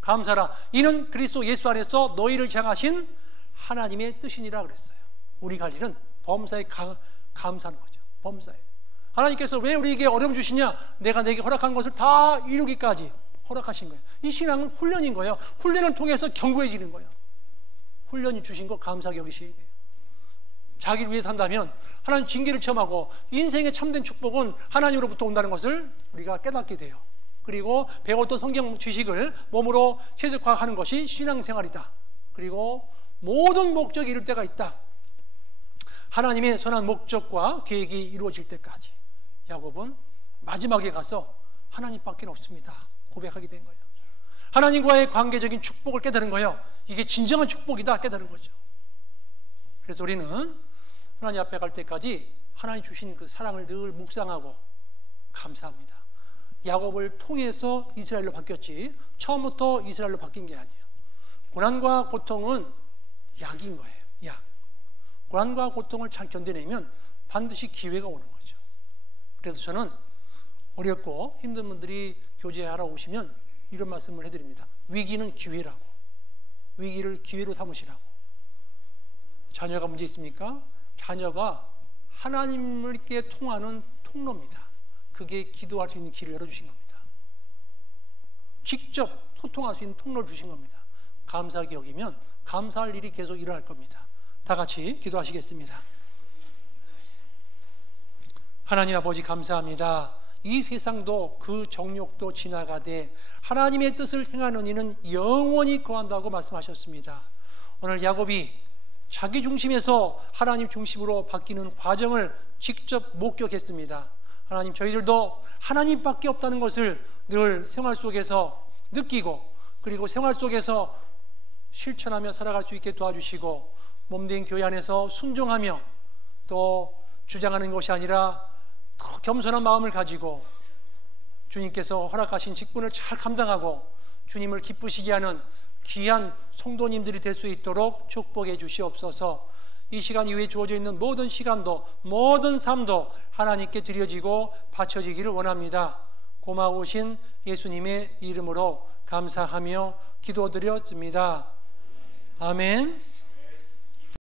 감사라. 이는 그리스도 예수 안에서 너희를 향하신 하나님의 뜻이니라 그랬어요. 우리가 할 일은 범사에 감사하는 거죠. 범사에. 하나님께서 왜 우리에게 어려움 주시냐? 내가 내게 허락한 것을 다 이루기까지 허락하신 거예요. 이 신앙은 훈련인 거예요. 훈련을 통해서 견고해지는 거예요. 훈련이 주신 거 감사하게 여기셔야 돼요. 자기를 위해 산다면 하나님 징계를 체험하고 인생의 참된 축복은 하나님으로부터 온다는 것을 우리가 깨닫게 돼요. 그리고 배웠던 성경 지식을 몸으로 최적화하는 것이 신앙생활이다. 그리고 모든 목적이 이룰 때가 있다. 하나님의 선한 목적과 계획이 이루어질 때까지. 야곱은 마지막에 가서 하나님밖에 없습니다 고백하게 된 거예요. 하나님과의 관계적인 축복을 깨달은 거예요. 이게 진정한 축복이다 깨달은 거죠. 그래서 우리는 하나님 앞에 갈 때까지 하나님 주신 그 사랑을 늘 묵상하고 감사합니다. 야곱을 통해서 이스라엘로 바뀌었지 처음부터 이스라엘로 바뀐 게 아니에요. 고난과 고통은 약인 거예요. 약. 고난과 고통을 잘 견뎌내면 반드시 기회가 오는 거죠. 그래서 저는 어렵고 힘든 분들이 교제하러 오시면 이런 말씀을 해드립니다. 위기는 기회라고. 위기를 기회로 삼으시라고. 자녀가 문제 있습니까? 자녀가 하나님께 통하는 통로입니다. 그게 기도할 수 있는 길을 열어주신 겁니다. 직접 소통할 수 있는 통로를 주신 겁니다. 감사하게 여기면 감사할 일이 계속 일어날 겁니다. 다 같이 기도하시겠습니다. 하나님 아버지 감사합니다. 이 세상도 그 정욕도 지나가되 하나님의 뜻을 행하는 이는 영원히 거한다고 말씀하셨습니다. 오늘 야곱이 자기 중심에서 하나님 중심으로 바뀌는 과정을 직접 목격했습니다. 하나님 저희들도 하나님밖에 없다는 것을 늘 생활 속에서 느끼고 그리고 생활 속에서 실천하며 살아갈 수 있게 도와주시고 몸된 교회 안에서 순종하며 또 주장하는 것이 아니라 더 겸손한 마음을 가지고 주님께서 허락하신 직분을 잘 감당하고 주님을 기쁘시게 하는 귀한 성도님들이 될 수 있도록 축복해 주시옵소서. 이 시간 이후에 주어져 있는 모든 시간도 모든 삶도 하나님께 드려지고 바쳐지기를 원합니다. 고마우신 예수님의 이름으로 감사하며 기도드렸습니다. 아멘.